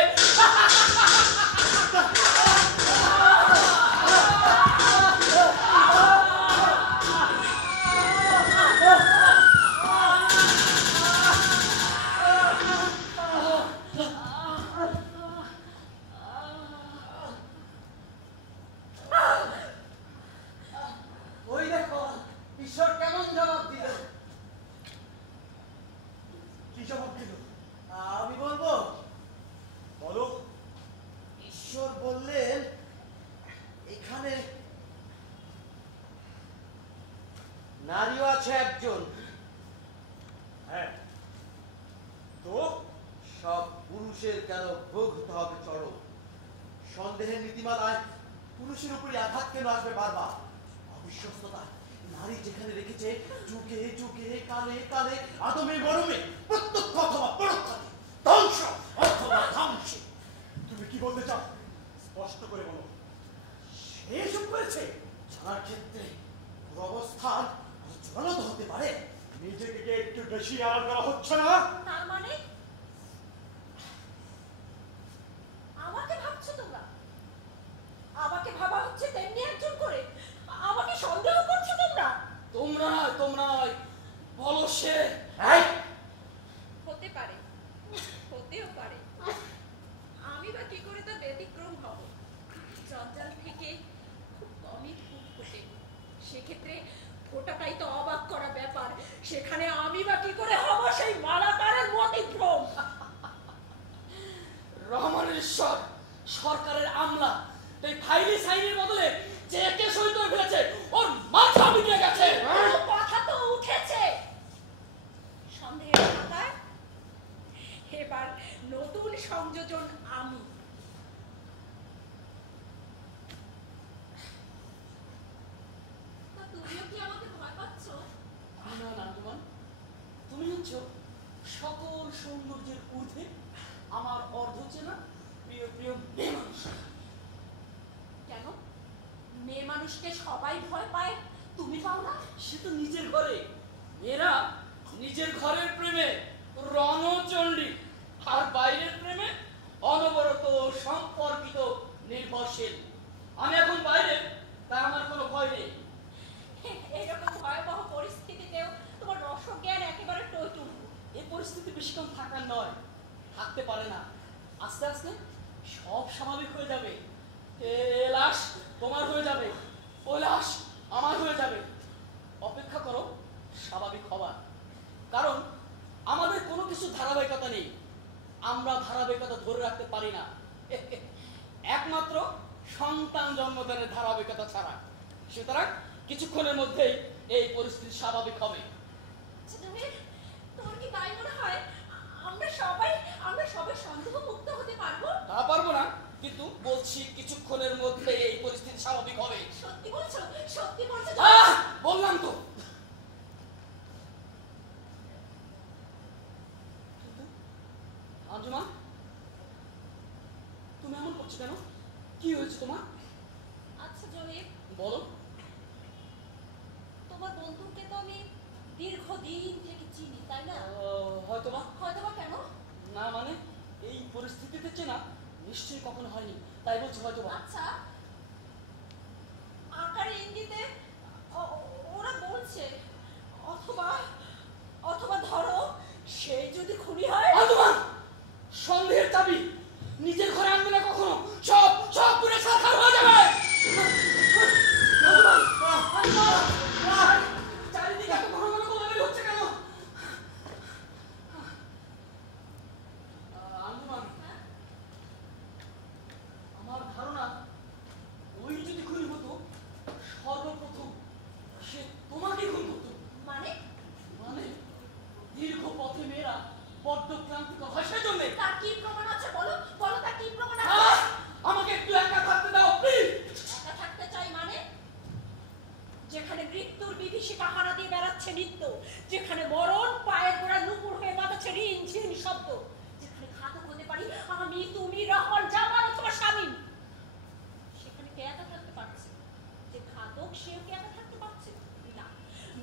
ওই দেখো ঈশ্বর কেমন জবাব দিল। কি জবাব দিল? আমি বলবো? বলো। ঈশ্বর বললেন এখানে নারীও আছে একজন। হ্যাঁ, তো সব পুরুষের কেন ভোগ হতে হবে চরম? সন্দেহের নীতিমালায় পুরুষের উপরে আঘাত কেন আসবে বারবার? অবিশ্বস্ততা নারী যেখানে রেখেছে যুগে যুগে কালে কালে আদমে মরমে প্রত্যক্ষ অথবা পরোক্ষে ধ্বংস অথবা ধ্বংসে। তুমি কি বলতে চাও? স্পষ্ট করে বলো। এসব করেছে জানার ক্ষেত্রে পুরো অবস্থান জোরালো হতে পারে। নিজেকে কি একটু বেশি আড়াল করা হচ্ছে না? তার মানে আমাকে ভাবছো তোমরা? আমাকে ভাবা হচ্ছে তেমনি একজন করে? আমাকে সন্দেহ করছো তোমরা? তোমরা নয়, বলো সে। এই হতে পারে, হতেও পারে। আমি বা কি করে তা ব্যতিক্রম হব? জঞ্জাল থেকে খুব কমই ফুট ফোটে, সেক্ষেত্রে ফোটাটাই তো অবাক করা ব্যাপার। সেখানে আমি বা কি করে হব সেই মালাকারের ব্যতিক্রম? রহমানের ঈশ্বর, সরকারের আমলা, এই ফাইলি সাইনের বদলে চেকে সই করে ফেলেছে, ওর মাথা বিগড়ে গেছে। কথা তো উঠেছে সন্দেহের খাতায়। এবার নতুন সংযোজন আমি। তা তুমিও কি আমাকে ভয় পাচ্ছ? না না তোমার, তুমি হচ্ছ সকল সৌন্দর্যের ঊর্ধ্বে আমার অর্ধ চেনা প্রিয় প্রিয় মেয়ে মানুষ। কেন মেয়ে মানুষকে সবাই ভয় পায়, তুমি পাও না? সে তো নিজের ঘরে, মেয়েরা নিজের ঘরের প্রেমে রণচণ্ডী, আর বাইরের প্রেমে অনবরত সম্পর্কিত নির্ভরশীল। আমি এখন বাইরে, তাই আমার কোনো ভয় নেই। এরকম ভয়াবহ পরিস্থিতিতেও তোমার রসজ্ঞান একেবারে টইটুম্ব। এই পরিস্থিতি বেশিক্ষণ থাকার নয়, থাকতে পারে না। আস্তে আস্তে সব স্বাভাবিক হয়ে যাবে। এ লাশ তোমার হয়ে যাবে, ও লাশ আমার হয়ে যাবে। অপেক্ষা করো স্বাভাবিক হবার। কারণ আমাদের কোনো কিছু ধারাবাহিকতা নেই, আমরা ধারাবাহিকতা ধরে রাখতে পারি না একমাত্র সন্তান জন্মদানের ধারাবাহিকতা ছাড়া। সুতরাং কিছুক্ষণের মধ্যেই এই পরিস্থিতি স্বাভাবিক হবে। আচ্ছা জহির, তোমার কি তাই মনে হয় আমরা সবাই সন্দেহ মুক্ত হতে পারবো? তা পারবো না, কিন্তু বলছি কিছুক্ষণের মধ্যে এই পরিস্থিতি স্বাভাবিক হবে। সত্যি বলছো? সত্যি বলছো? বললাম তো। আঞ্জুমান, তুমি এমন করছো কেন? কি হয়েছে তোমার? আচ্ছা জহির, বলো। তোমার বন্ধুকে তো আমি দীর্ঘদিন থেকে চিনি, তাই না? হয়তোবা। হয়তোবা কেন? না মানে এই পরিস্থিতিতে চেনা নিশ্চয়ই কখনো হয়নি, তাই বলছি হয়তোবা। আচ্ছা, আকারে ইঙ্গিতে ওরা বলছে, অথবা ধরো সেই যদি খুনি হয়। আঞ্জুমান, সন্দেহের চাবি নিজের ঘরে আনবে না কখনো, সব সব পুরো সাখার হয়ে যাবে। চারিদিকে এত ঘন ঘন গোলাগুলি হচ্ছে কেন? আঞ্জুমান, আমার ধারণা ওই যদি খুনি হতো, সর্বপ্রথম সে তোমাকে খুন করতো। মানে মানে দীর্ঘ পথে মেয়েরা বড্ড ক্লান্তিকর হয়, সেজন্য। তার কি প্রমাণ আছে? বলো বলো, তার কি প্রমাণ আছে? আমাকে একটু একা থাকতে দাও প্লিজ। একা থাকতে চাই মানে? যেখানে মৃত্যুর বিভীষিকা হানা দিয়ে বেড়াচ্ছে নিত্য, যেখানে মরণ পায়ের গোড়ায় নুপুর হয়ে বাঁধাচ্ছে রিন ঝিন শব্দ, যেখানে ঘাতক হতে পারি আমি, তুমি, রহমান, জামাল অথবা স্বামী, সেখানে কে একা থাকতে পারছে? যে ঘাতক সেও কি একা থাকতে পারছে? না,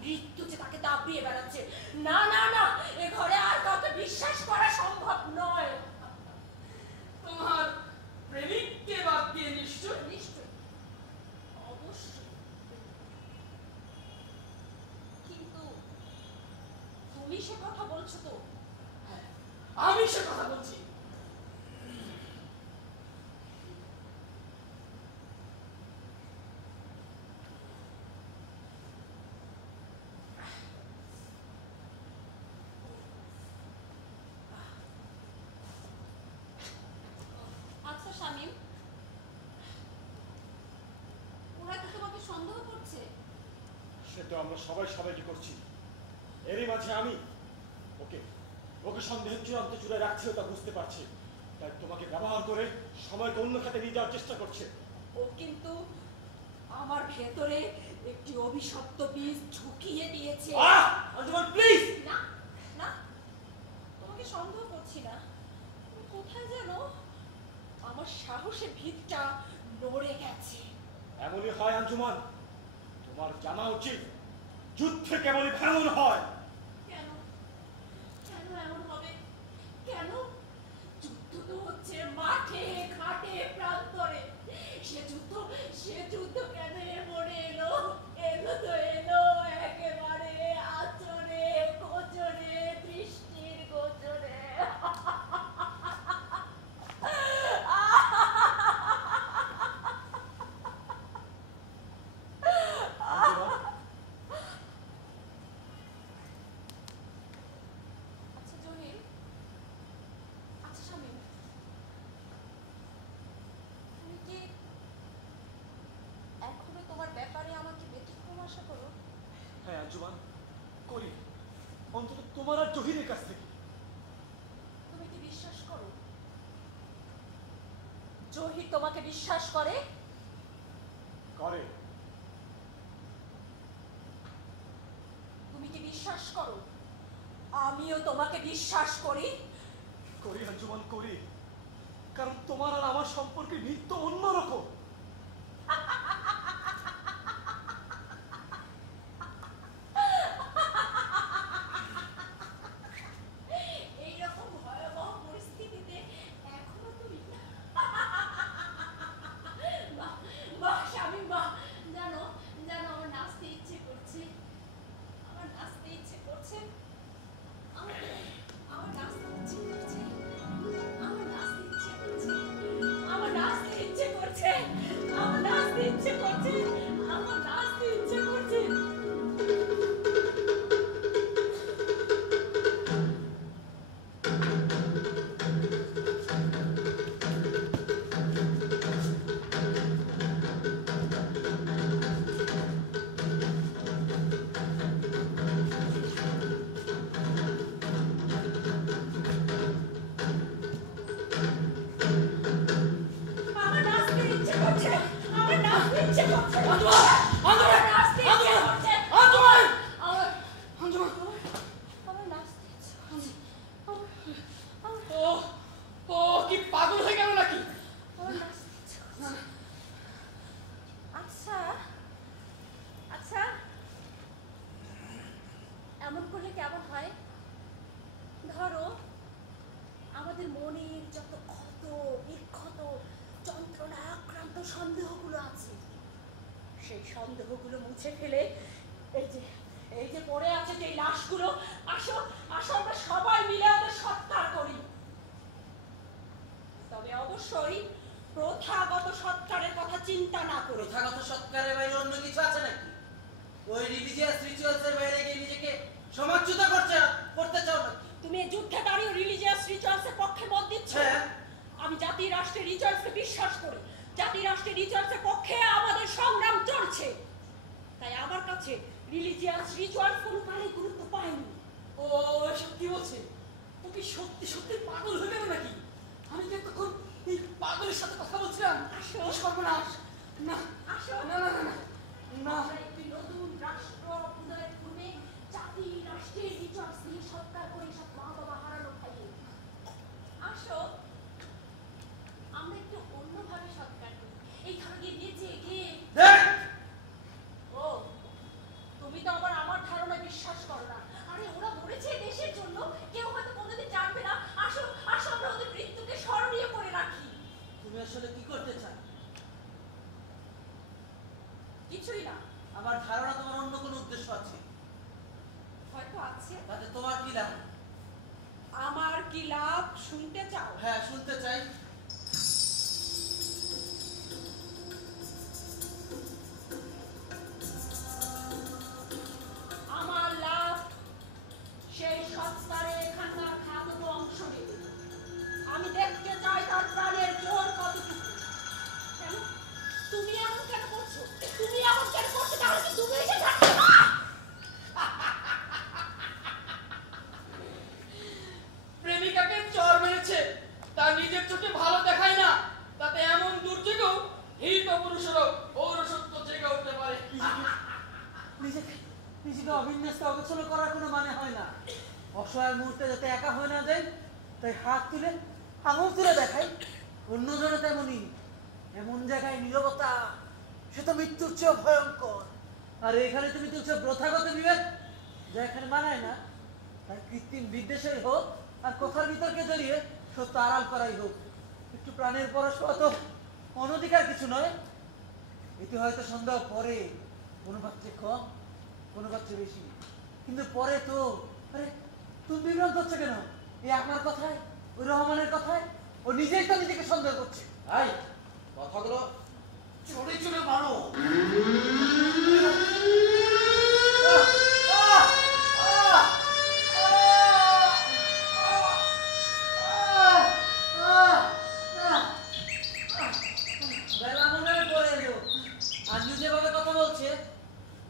মৃত্যু যে তাকে দাবিয়ে বেড়াচ্ছে। না না না, এ ঘরে আর কাউকে বিশ্বাস করা সম্ভব নয়। তোমার প্রেমিককে বাদ দিয়ে নিশ্চয়। নিশ্চয়, অবশ্যই। কিন্তু তুমি সে কথা বলছো তো? হ্যাঁ, আমি সে কথা বলছি। আচ্ছা শামীম, ওরা কি তোমাকে সন্দেহ করছে? সে তো আমরা সবাই সবাইকে করছি। এরই মাঝে আমি ওকে ওকে সন্দেহের চূড়ান্ত চূড়ায় রাখছিল তা বুঝতে পারছি। তাই তোমাকে ব্যবহার করে সময়কে অন্য খাতে নিয়ে যাওয়ার চেষ্টা করছে। ও কিন্তু আমার ভেতরে একটি অভিশপ্ত বীজ ঢুকিয়ে দিয়েছে। আঞ্জুমান প্লিজ। না না, তোমাকে সন্দেহ করছি না। কোথায় যেন আমার সাহসের ভিতটা নড়ে গেছে। এমনই হয় আঞ্জুমান, তোমার জানা উচিত যুদ্ধে কেমনই ভাঙন হয়। কেন কেন এমন হবে? কেন? যুদ্ধ তো হচ্ছে মাঠে ঘাটে প্রান্তরে। সে যুদ্ধ কেন মনে এলো? এলো একেবারে আচরে গোচরে, দৃষ্টির গোচরে। আচ্ছা জহির, আচ্ছা শামীম, তুমি কি এখনো তোমার ব্যাপারে আমাকে ব্যতিক্রম আশা করো? হ্যাঁ আঞ্জুমান, করি। অন্তত তোমার আর জহিরের কাছ থেকে। তুমি কি বিশ্বাস করো জহির তোমাকে বিশ্বাস করে? করে। তুমি কি বিশ্বাস করো আমিও তোমাকে বিশ্বাস করি? করি আঞ্জুমান, করি। কারণ তোমার আর আমার সম্পর্কের ভিত তো অন্যরকম। ইচ্ছে করছে। আঞ্জুমান! আঞ্জুমান! আমার নাচতে ইচ্ছে আঞ্জুমান! করছে। আঞ্জুমান! আমার আঞ্জুমান! আমার নাচতে ইচ্ছে করছে। আমার ও ও কি পাগল হয়ে গেল নাকি? আমার নাচতে ইচ্ছে করছে। আচ্ছা আচ্ছা, এমন করলে কেমন হয়? ধরো আমাদের মনের যত ক্ষত বিক্ষত যন্ত্রণা আক্রান্ত সন্দেহগুলো আছে, সেই সন্দেহগুলো মুছে ফেলে এই যে পড়ে আছে যে লাশগুলো, আসো আসো আমরা সবাই মিলে ওদের সৎকার করি। তবে অবশ্যই প্রথাগত সৎকারের কথা চিন্তা না করে। প্রথাগত সৎকারের বাইরে অন্য কিছু আছে নাকি? ওই রিলিজিয়াস রিচুয়ালসের বাইরে গিয়ে নিজেকে সমাজচ্যুত করতে চাও নাকি? তুমি এই যুদ্ধে দাঁড়িয়ে রিলিজিয়াস রিচুয়ালসের পক্ষে মত দিচ্ছ? হ্যাঁ। আমি জাতি রাষ্ট্রের রিচুয়ালসকে বিশ্বাস করি, জাতি রাষ্ট্রের রিচুয়ালসের পক্ষে আমাদের সংগ্রাম চলছে। তাই আমার কাছে রিলিজিয়াস রিচুয়ালস কোনো কারণে গুরুত্ব পায়নি। ও এসব কি বলছে? ও কি সত্যি সত্যি পাগল হয়ে গেল নাকি? আমি তো তখন এই পাগলের সাথে কথা বলছিলাম। আসো। ও সর্বনাশ! না আসো। না না না না না। আমরা একটি নতুন রাষ্ট্র উদয়ের পূর্বে জাতি রাষ্ট্রের রিচুয়ালস নিয়ে সৎকার করে সব মা বাবা হারানো ভাইয়ে। আসো আমরা একটু অন্যভাবে সৎকার করি, এই ধরনের নেচে গিয়ে। ও তুমি তো আবার আমার ধারণা বিশ্বাস করো না। আরে ওরা মরেছে দেশের জন্য, কেউ হয়তো কোনোদিন জানবে না। আসো আসো আমরা ওদের মৃত্যুকে স্মরণীয় করে রাখি। তুমি আসলে কি করতে চাও? কিছুই না, আমার ধারণা তোমার অন্য কোনো উদ্দেশ্য আছে। হয়তো আছে। তাতে তোমার কি লাভ? আমার কি লাভ শুনতে চাও? হ্যাঁ, শুনতে চাই। আমার লাভ সেই সৎকারে এখানকার খাদ্য অংশ নেবে। আমি দেখতে চাই তার প্রাণের জোর কতটুকু। কেন তুমি এমন কেন করছো? তুমি এমন কেন করছো? তাহলে কি তুমি এসে থাকছো? প্রেমিকাকে চর মেরেছে, তার নিজের চোখে ভালো দেখায় না, তাতে এমন দুর্যোগেও হিত পুরুষেরও পৌরসত্ব জেগে উঠতে পারে। নিজেকে নিজেকে অবিন্যস্ত অগোছল করার কোনো মানে হয় না। অসহায় মুহূর্তে যাতে একা হয়ে না যায়, তাই হাত তুলে আঙুল তুলে দেখাই। অন্যজনে তেমনই। এমন জায়গায় নীরবতা, সে তো মৃত্যুর চেয়েও ভয়ঙ্কর। আর এখানে তুমি তুলছো প্রথাগত বিবেক, যা এখানে মানায় না। তাই কৃত্রিম বিদ্বেষই হোক আর কথার বিতর্কে জড়িয়ে সত্য আড়াল করাই হোক, একটু প্রাণের পরস্পর তো অনধিকার কিছু নয়। এতে হয়তো সন্দেহ পরে, কোনো পাত্রে কম, কোনো পাত্রে বেশি, কিন্তু পরে তো। আরে তুমি বিভ্রান্ত হচ্ছে কেন? এই আমার কথায়, ওই রহমানের কথায়? ও নিজেই তো নিজেকে সন্দেহ করছে। ভাই কথাগুলো চড়ে চড়ে মারো। বেলা মনে হয় পড়ে এলো। আঞ্জু যেভাবে কথা বলছে,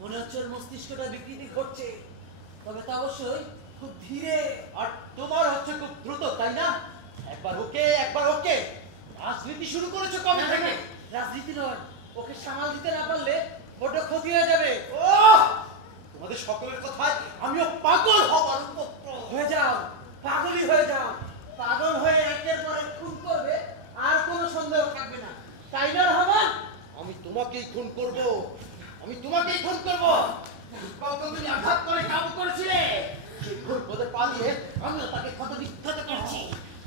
মনে হচ্ছে ওর মস্তিষ্কটা বিকৃতি ঘটছে। তবে তা অবশ্যই খুব ধীরে। আর তোমার হচ্ছে খুব দ্রুত, তাই না? একবার ওকে একবার ওকে। রাজনীতি শুরু করেছো কবে থেকে? রাজনীতি নয়, ওকে সামাল দিতে না পারলে বড্ড ক্ষতি হয়ে যাবে। ও তোমাদের সকলের কথায় আমিও পাগল হবার উপক্রম। হয়ে যাও, পাগলই হয়ে যাও। পাগল হয়ে একের পর এক খুন করবে, আর কোনো সন্দেহ থাকবে না, তাই না রহমান? আমি তোমাকেই খুন করব, আমি তোমাকেই খুন করব। কত তুমি আঘাত করে কাবু করেছিলে, সেই ভুল পথে পা দিয়ে আমিও তাকে কত বিখ্যাত করছি।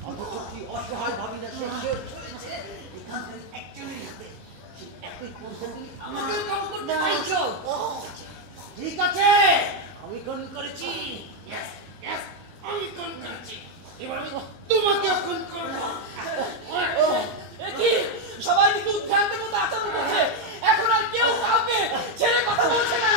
অথচ কি অসহায় ভাবি না সে চলেছে এখানকার একজনের হাতে। সেই একই পদ্ধতি আমাকে কাবু করতে চাইছো? ঠিক আছে, আমি খুন করেছি। Yes, yes, আমি খুন করেছি। এবার আমি তোমাকে খুন করবো। এ কি সবাই কিন্তু উদ্ভ্রান্তের মতো আচরণ করছে, এখন আর কেউ কাউকে ছেড়ে কথা বলছে না।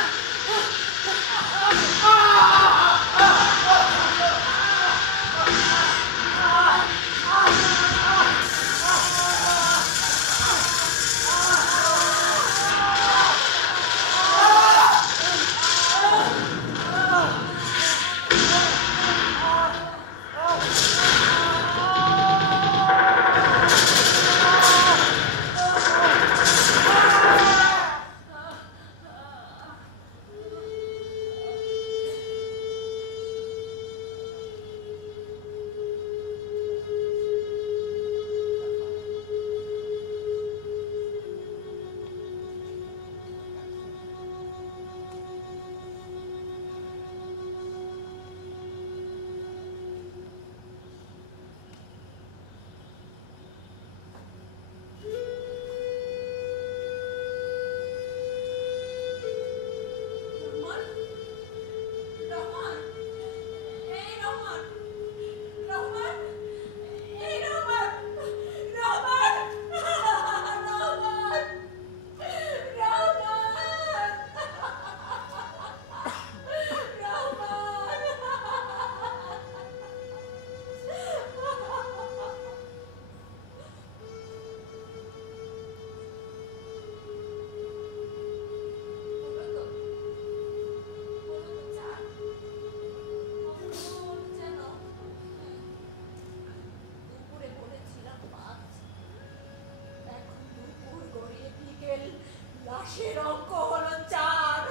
পাশের অঙ্ক হলো 4।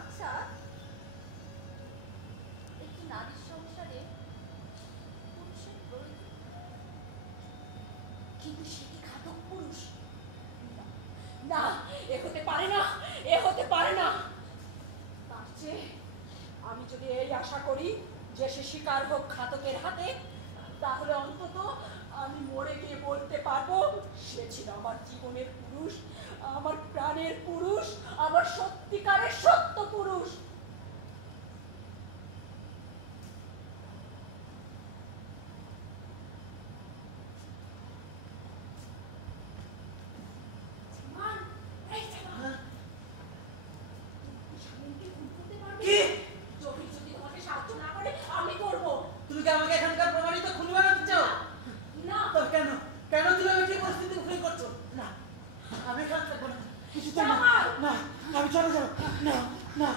আচ্ছা, একটি নারীর সংসারে পুরুষের প্রয়োজন, কিন্তু সে কি ঘাতক পুরুষ? না, না, এ হতে পারে না, এ হতে পারে না। তার চেয়ে আমি যদি এই আশা করি যে সে শিকার হোক ঘাতকের হাতে, তাহলে অন্তত আমি মরে গিয়ে বলতে পারবো সে ছিল আমার জীবনের পুরুষ, আমার প্রাণের পুরুষ, আমার সত্যিকারের সত্য পুরুষ। জামান, এই জামান, তুমি স্বামীকে খুন করতে পারবে? কি? জহির যদি তোমাকে সাহায্য না করে আমি করব। তুমি কি আমাকে এখানকার প্রমাণিত খুনি বানাতে চাও? না, তবে কেন কেন তুমি আমাকে এই পরিস্থিতি মুখে করছো? না, আমি এখানে থাকবো না। কিছুতেই না। জামাল! না, আমি চলে যাবো। না, না, না।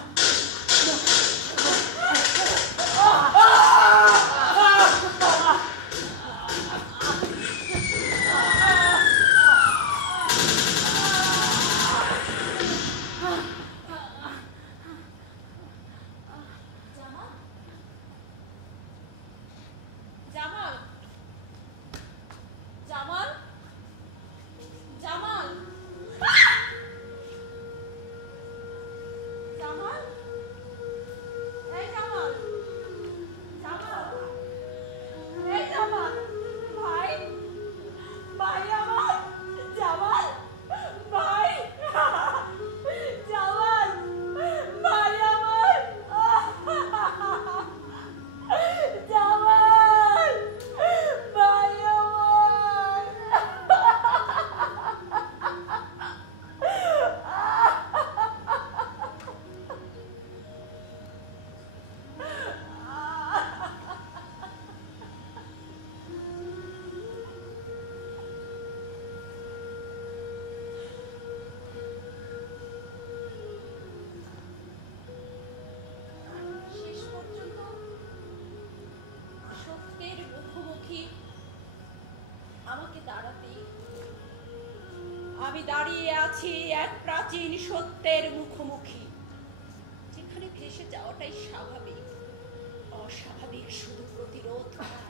জামাল, জামাল, জামাল, জামাল, জামাল, এই জামাল, জামাল, এই জামাল, ভাই, ভাই আমার, জামাল, ভাই, জামাল, ভাই আমার, জামাল, ভাই শেষ পর্যন্ত সত্যের মুখোমুখি আমাকে দাঁড়াতেই হলো। আমি দাঁড়িয়ে আছি এক প্রাচীন সত্যের মুখোমুখি, যেখানে ভেসে যাওয়াটাই স্বাভাবিক, অস্বাভাবিক শুধু প্রতিরোধ করা।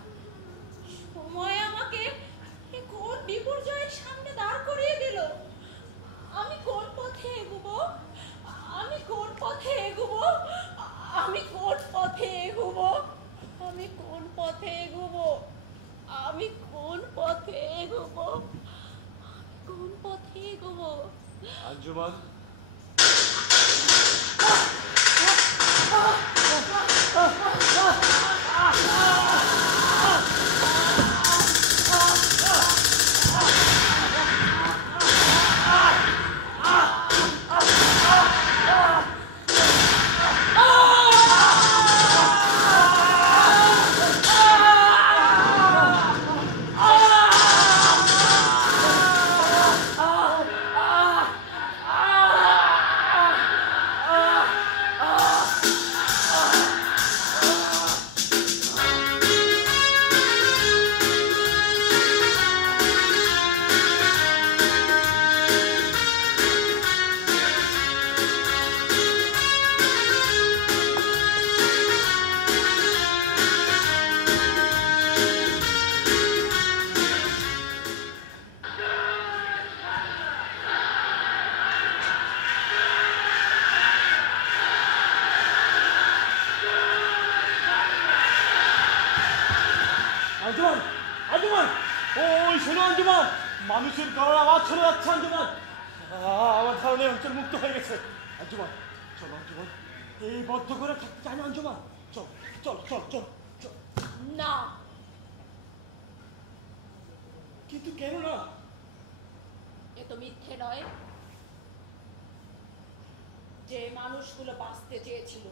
সময় আমাকে এ কোন বিপর্যয়ের সামনে দাঁড় করিয়ে দিল। আমি কোন পথে এগোবো? আমি কোন পথে এগোবো? আমি কোন পথে এগোবো? আমি কোন পথে এগোবো? আমি কোন পথে এগোবো? কোন পথে এগোবো? আঞ্জুমান, আঞ্জুমান, আঞ্জুমান, ওই শোনো আঞ্জুমান, মানুষের গলার আওয়াজ শোনা যাচ্ছে আঞ্জুমান। আমার ধারণা এই অঞ্চল মুক্ত হয়ে গেছে। আঞ্জুমান, চলো আঞ্জুমান, এই বদ্ধ করে থাকতে চাই না আঞ্জুমান। চল চল চল চল চল। না, কিন্তু কেন না? এ তো মিথ্যে নয়। যে মানুষগুলো বাঁচতে চেয়েছিল,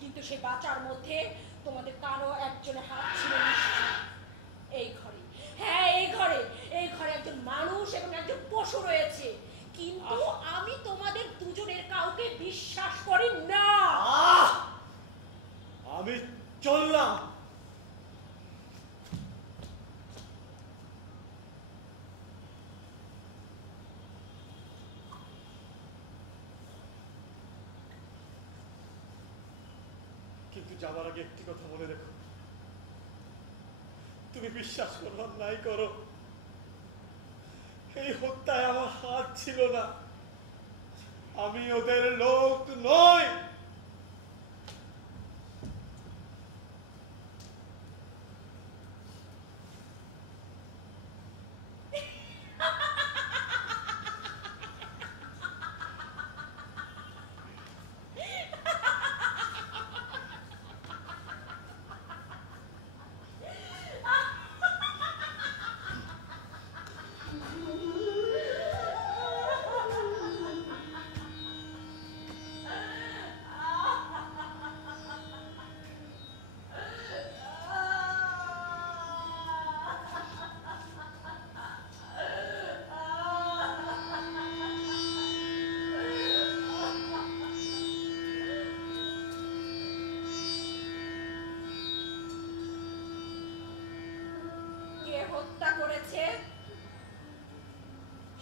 কিন্তু সে বাঁচার মধ্যে তোমাদের কারো একজনের হাত ছিল নিশ্চয়ই। এই ঘরে, হ্যাঁ এই ঘরে, এই ঘরে একজন মানুষ এবং একজন পশু রয়েছে, কিন্তু আমি তোমাদের দুজনের কাউকে বিশ্বাস করি না। আমি চললাম। যাবার আগে একটি কথা বলে রেখো, তুমি বিশ্বাস করো আর নাই করো, এই হত্যায় আমার হাত ছিল না। আমি ওদের লোক নই। হত্যা করেছে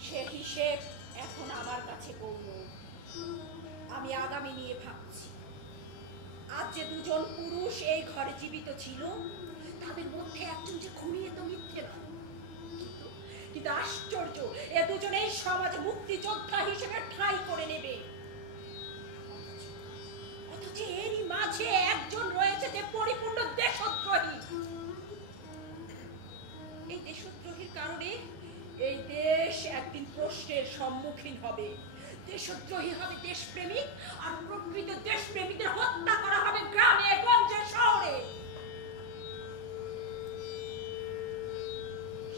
সে হিসেব এখন আমার কাছে গৌণ। আমি আগামী নিয়ে ভাবছি। আজ যে দুজন পুরুষ এই ঘরে জীবিত ছিল, তাদের মধ্যে একজন যে খুনি, তো মিথ্যে না। কিন্তু আশ্চর্য, এ দুজনেই সমাজে মুক্তিযোদ্ধা হিসেবে ঠাঁই করে নেবে। অথচ এরই মাঝে একজন রয়েছে যে পরিপূর্ণ দেশদ্রোহী। এই দেশদ্রোহীর কারণে এই দেশ একদিন প্রশ্নের সম্মুখীন হবে। দেশদ্রোহী হবে দেশপ্রেমিক, আর প্রকৃত দেশপ্রেমিকদের হত্যা করা হবে গ্রামে, গঞ্জে, শহরে।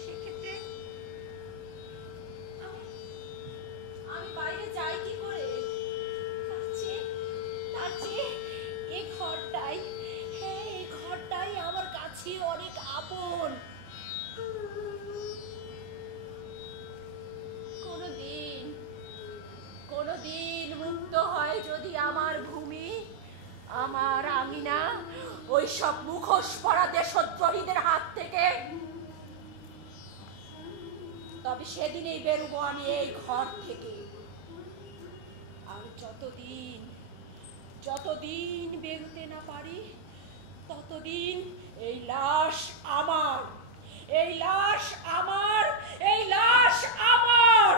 সেক্ষেত্রে আমি বাইরে যাই কি করে? তার চেয়ে এই ঘরটাই, হ্যাঁ এই ঘরটাই আমার কাছে অনেক আপন। কোনদিন মুক্ত হয় যদি আমার ভূমি, আমার আঙিনা ওই সব মুখোশ পরা দেশদ্রোহীদের হাত থেকে, তবে সেদিনেই বেরোবো আমি এই ঘর থেকে। আর যতদিন বেরোতে না পারি, ততদিন এই লাশ আমার, এই লাশ আমার, এই লাশ আমার।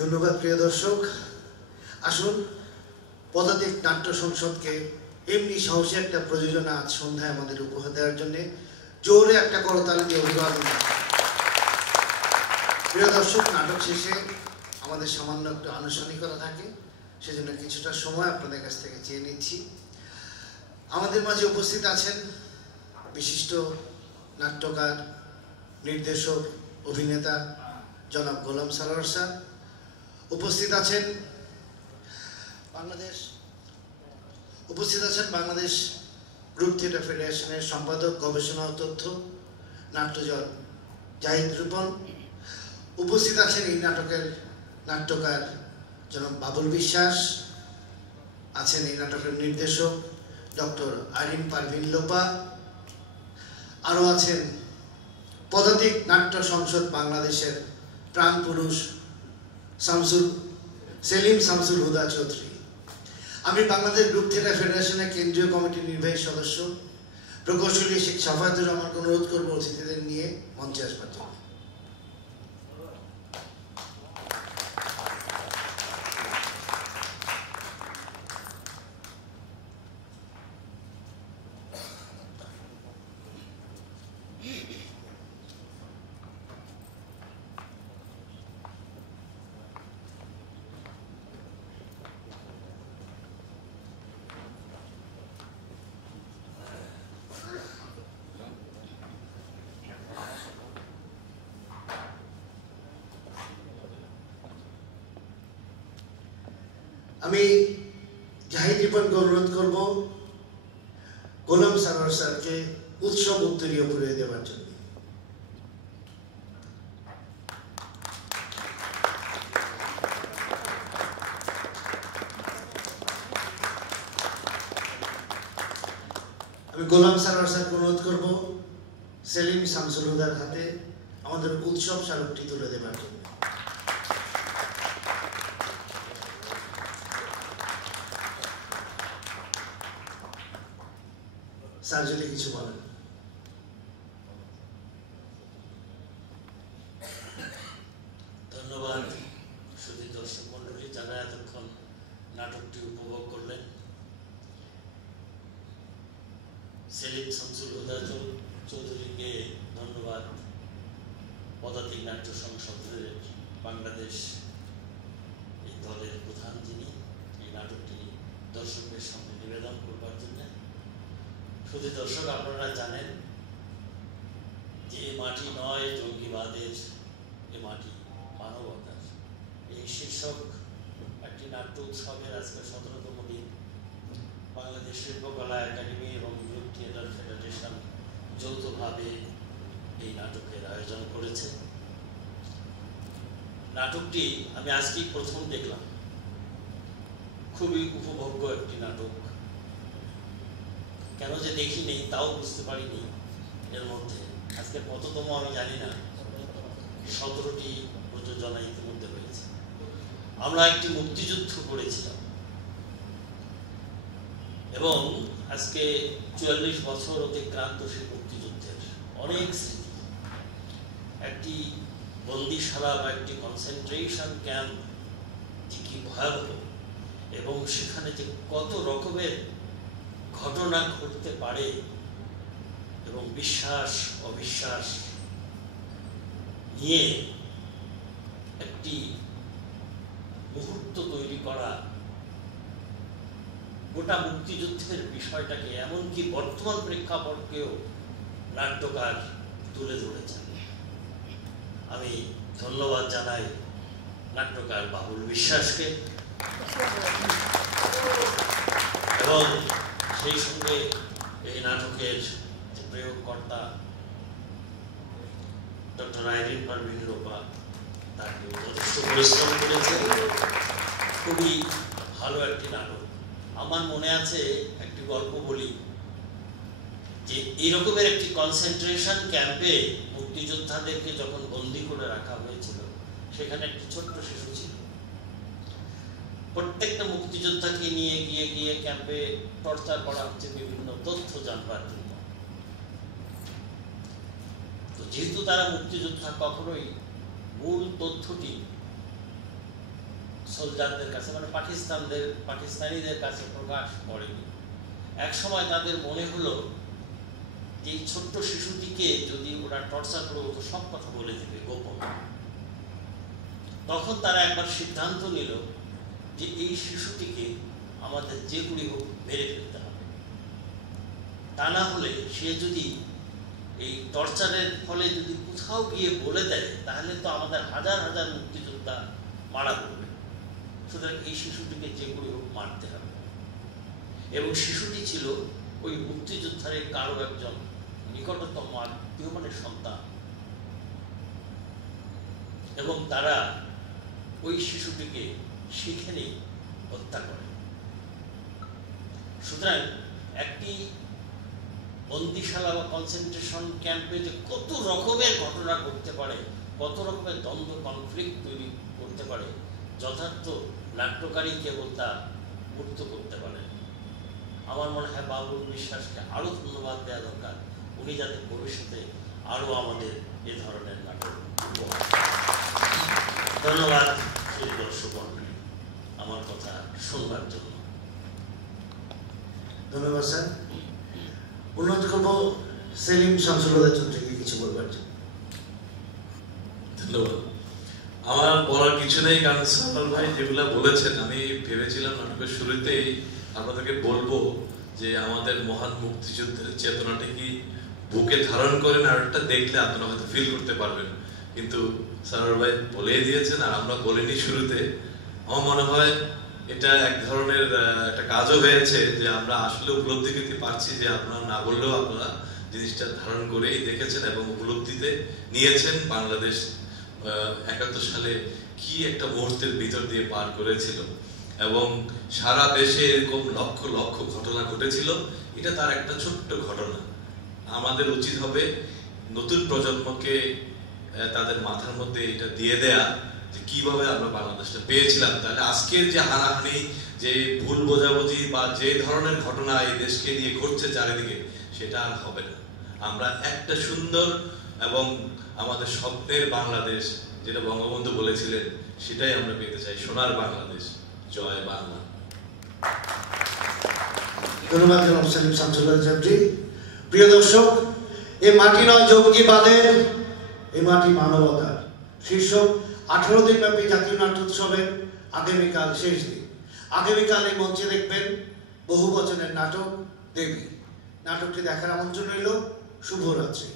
ধন্যবাদ প্রিয় দর্শক। আসুন পদাতিক নাট্য সংসদকে এমনি সাহসী একটা প্রযোজনা আজ সন্ধ্যায় আমাদের উপহার দেওয়ার জন্য জোরে একটা করতালি দিয়ে অভিবাদন। প্রিয় দর্শক, নাটক শেষে আমাদের সামান্য একটু আনুষ্ঠানিকতা থাকে, সেজন্য কিছুটা সময় আপনাদের কাছ থেকে চেয়ে নিচ্ছি। আমাদের মাঝে উপস্থিত আছেন বিশিষ্ট নাট্যকার, নির্দেশক, অভিনেতা জনাব গোলাম সারোয়ার স্যার। উপস্থিত আছেন বাংলাদেশ গ্রুপ থিয়েটার ফেডারেশনের সম্পাদক, গবেষণা ও তথ্য, নাট্যজল জাহিদ রূপন। উপস্থিত আছেন এই নাটকের নাট্যকার জনাব বাবুল বিশ্বাস, আছেন এই নাটকের নির্দেশক ডক্টর আরিন পারভিন লোপা, আরও আছেন পদাতিক নাট্য সংসদ বাংলাদেশের প্রাণপুরুষ সেলিম শামসুল হুদা চৌধুরী। আমি বাংলাদেশ গ্রুপ থিয়েটার ফেডারেশনের কেন্দ্রীয় কমিটির নির্বাহী সদস্য প্রকৌশলী শেখ সাফায়াতুর রহমানকে অনুরোধ করবো অতিথিদের নিয়ে মঞ্চে আসবার জন্য। আমি জাহিদ রিপনকে অনুরোধ করব গোলাম সারোয়ার স্যারকে উৎসব উত্তরীয় পড়িয়ে দেওয়ার জন্য। আমি গোলাম সারোয়ার স্যারকে অনুরোধ করব সেলিম শামসুল হুদার হাতে আমাদের উৎসব স্মারকটি তুলে দেওয়ার জন্য। স্যার যদি কিছু বলেন। ধন্যবাদ শুধু দর্শক মন্ডলী যারা এতক্ষণ নাটকটি উপভোগ করলেন। সেলিম শামসুল হুদা চৌধুরীকে ধন্যবাদ, পদাতিক নাট্য সংসদের বাংলাদেশ এই দলের প্রধান, যিনি এই নাটকটি দর্শকের সামনে নিবেদন করবার জন্য। শুধু দর্শক, আপনারা জানেন যে মাটি নয় জঙ্গিবাদের, এ মাটি মানবতার, এই শীর্ষক একটি নাট্য উৎসবের আজকে 17তম দিন বাংলাদেশ শিল্পকলা একাডেমি এবং গ্রুপ থিয়েটার ফেডারেশন যৌথভাবে এই নাটকের আয়োজন করেছে। নাটকটি আমি আজকেই প্রথম দেখলাম, খুবই উপভোগ্য একটি নাটক। কেন যে দেখিনি তাও বুঝতে পারিনি। এর মধ্যে আজকে কততম আমি জানি না, 17টি প্রযোজনা ইতিমধ্যে হয়েছে। আমরা একটি মুক্তিযুদ্ধ করেছিলাম এবং আজকে 44 বছর অতিক্রান্ত সেই মুক্তিযুদ্ধের অনেক স্মৃতি। একটি বন্দিশালা বা একটি কনসেন্ট্রেশন ক্যাম্প যে কি ভয়াবহ, এবং সেখানে যে কত রকমের ঘটনা ঘটতে পারে এবং বিশ্বাস অবিশ্বাস নিয়ে একটি মুহূর্ত তৈরি করা, গোটা মুক্তিযুদ্ধের বিষয়টাকে এমনকি বর্তমান প্রেক্ষাপটকেও নাট্যকার তুলে ধরেছেন। আমি ধন্যবাদ জানাই নাট্যকার বাবুল বিশ্বাসকে এবং সেই সঙ্গে এই নাটকের প্রয়োগকর্তা ডক্টর আইরিন পারভিন লোপা, তাকে যথেষ্ট পরিশ্রম করেছে। খুবই ভালো একটি নাটক। আমার মনে আছে, একটি গল্প বলি, যে এইরকমের একটি কনসেন্ট্রেশন ক্যাম্পে মুক্তিযোদ্ধাদেরকে যখন বন্দী করে রাখা হয়েছিল, সেখানে একটি ছোট্ট শিশু ছিল। প্রত্যেকটা মুক্তিযোদ্ধাকে নিয়ে গিয়ে ক্যাম্পে টর্চার করা হচ্ছে বিভিন্ন তথ্য জানবার জন্য। তো যেহেতু তারা মুক্তিযোদ্ধা, কখনোই মূল তথ্যটি সোলজারদের কাছে, মানে পাকিস্তানিদের কাছে প্রকাশ করেনি। এক সময় তাদের মনে হলো যে এই ছোট্ট শিশুটিকে যদি ওরা টর্চার করে, তো সব কথা বলে দেবে গোপন। তখন তারা একবার সিদ্ধান্ত নিল যে এই শিশুটিকে আমাদের যে করি হোক মেরে ফেলতে হবে, তা না হলে সে যদি এই টর্চারের ফলে যদি কোথাও গিয়ে বলে দেয়, তাহলে তো আমাদের হাজার হাজার মুক্তিযোদ্ধা মারা পড়বে। সুতরাং এই শিশুটিকে যে করে হোক মারতে হবে। এবং শিশুটি ছিল ওই মুক্তিযোদ্ধারের কারো একজন নিকটতম আত্মীয় মানে সন্তান, এবং তারা ওই শিশুটিকে সেখানে হত্যা করে। সুতরাং একটি বন্দিশালা বা কনসেন্ট্রেশন ক্যাম্পে যে কত রকমের ঘটনা ঘটতে পারে, কত রকমের দ্বন্দ্ব কনফ্লিক্ট তৈরি করতে পারে, যথার্থ নাট্যকারী কেবল তা মুক্ত করতে পারে। আমার মনে হয় বাবুল বিশ্বাসকে আরও ধন্যবাদ দেওয়া দরকার, উনি যাতে ভবিষ্যতে আরও আমাদের এ ধরনের নাটক উপহার। ধন্যবাদ সেই দর্শক মণ্ডলী আমার কথা শুনবার জন্য। ধন্যবাদ স্যার। অনুরোধ করবো সেলিম শামসুল্লাহ চৌধুরীকে কিছু বলবার জন্য। ধন্যবাদ। আমার বলার কিছু নেই, কারণ সালাল ভাই যেগুলা বলেছেন আমি ভেবেছিলাম নাটকের শুরুতেই আপনাদেরকে বলবো যে আমাদের মহান মুক্তিযুদ্ধের চেতনাটা কি বুকে ধারণ করে নাটকটা দেখলে আপনারা হয়তো ফিল করতে পারবেন, কিন্তু সালাল ভাই বলেই দিয়েছেন আর আমরা বলিনি শুরুতে। আমার মনে হয় এটা এক ধরনের একটা কাজও হয়েছে যে আমরা আসলে উপলব্ধি করতে পারছি যে আপনারা না বললেও আপনারা জিনিসটা ধারণ করেই দেখেছেন এবং উপলব্ধিতে নিয়েছেন বাংলাদেশ ৭১ সালে কি একটা মুহূর্তের ভিতর দিয়ে পার করেছিল এবং সারা দেশে এরকম লক্ষ লক্ষ ঘটনা ঘটেছিল। এটা তার একটা ছোট্ট ঘটনা। আমাদের উচিত হবে নতুন প্রজন্মকে তাদের মাথার মধ্যে এটা দিয়ে দেয়া যে কিভাবে আমরা বাংলাদেশটা পেয়েছিলাম, তাহলে আজকের যে হানাহানি, যে ভুল বোঝাবুঝি বা যে ধরনের ঘটনা এই দেশকে নিয়ে ঘটছে চারিদিকে, সেটা আর হবে না। আমরা একটা সুন্দর এবং আমাদের স্বপ্নের বাংলাদেশ, যেটা বঙ্গবন্ধু বলেছিলেন, সেটাই আমরা পেতে চাই, সোনার বাংলাদেশ। জয় বাংলা। ধন্যবাদ জনাব সেলিম শামসুল্লাহ চৌধুরী। প্রিয় দর্শক, এই মাটি নয় জঙ্গিবাদের, এই মাটি মানবতার শীর্ষক 18 দিন ব্যাপী জাতীয় নাট্যোৎসবের আগামীকাল শেষ দিন। আগামীকাল এই মঞ্চে দেখবেন বহু বচনের নাটক দেবী। নাটকটি দেখার আমন্ত্রণ রইল। শুভরাত্রি।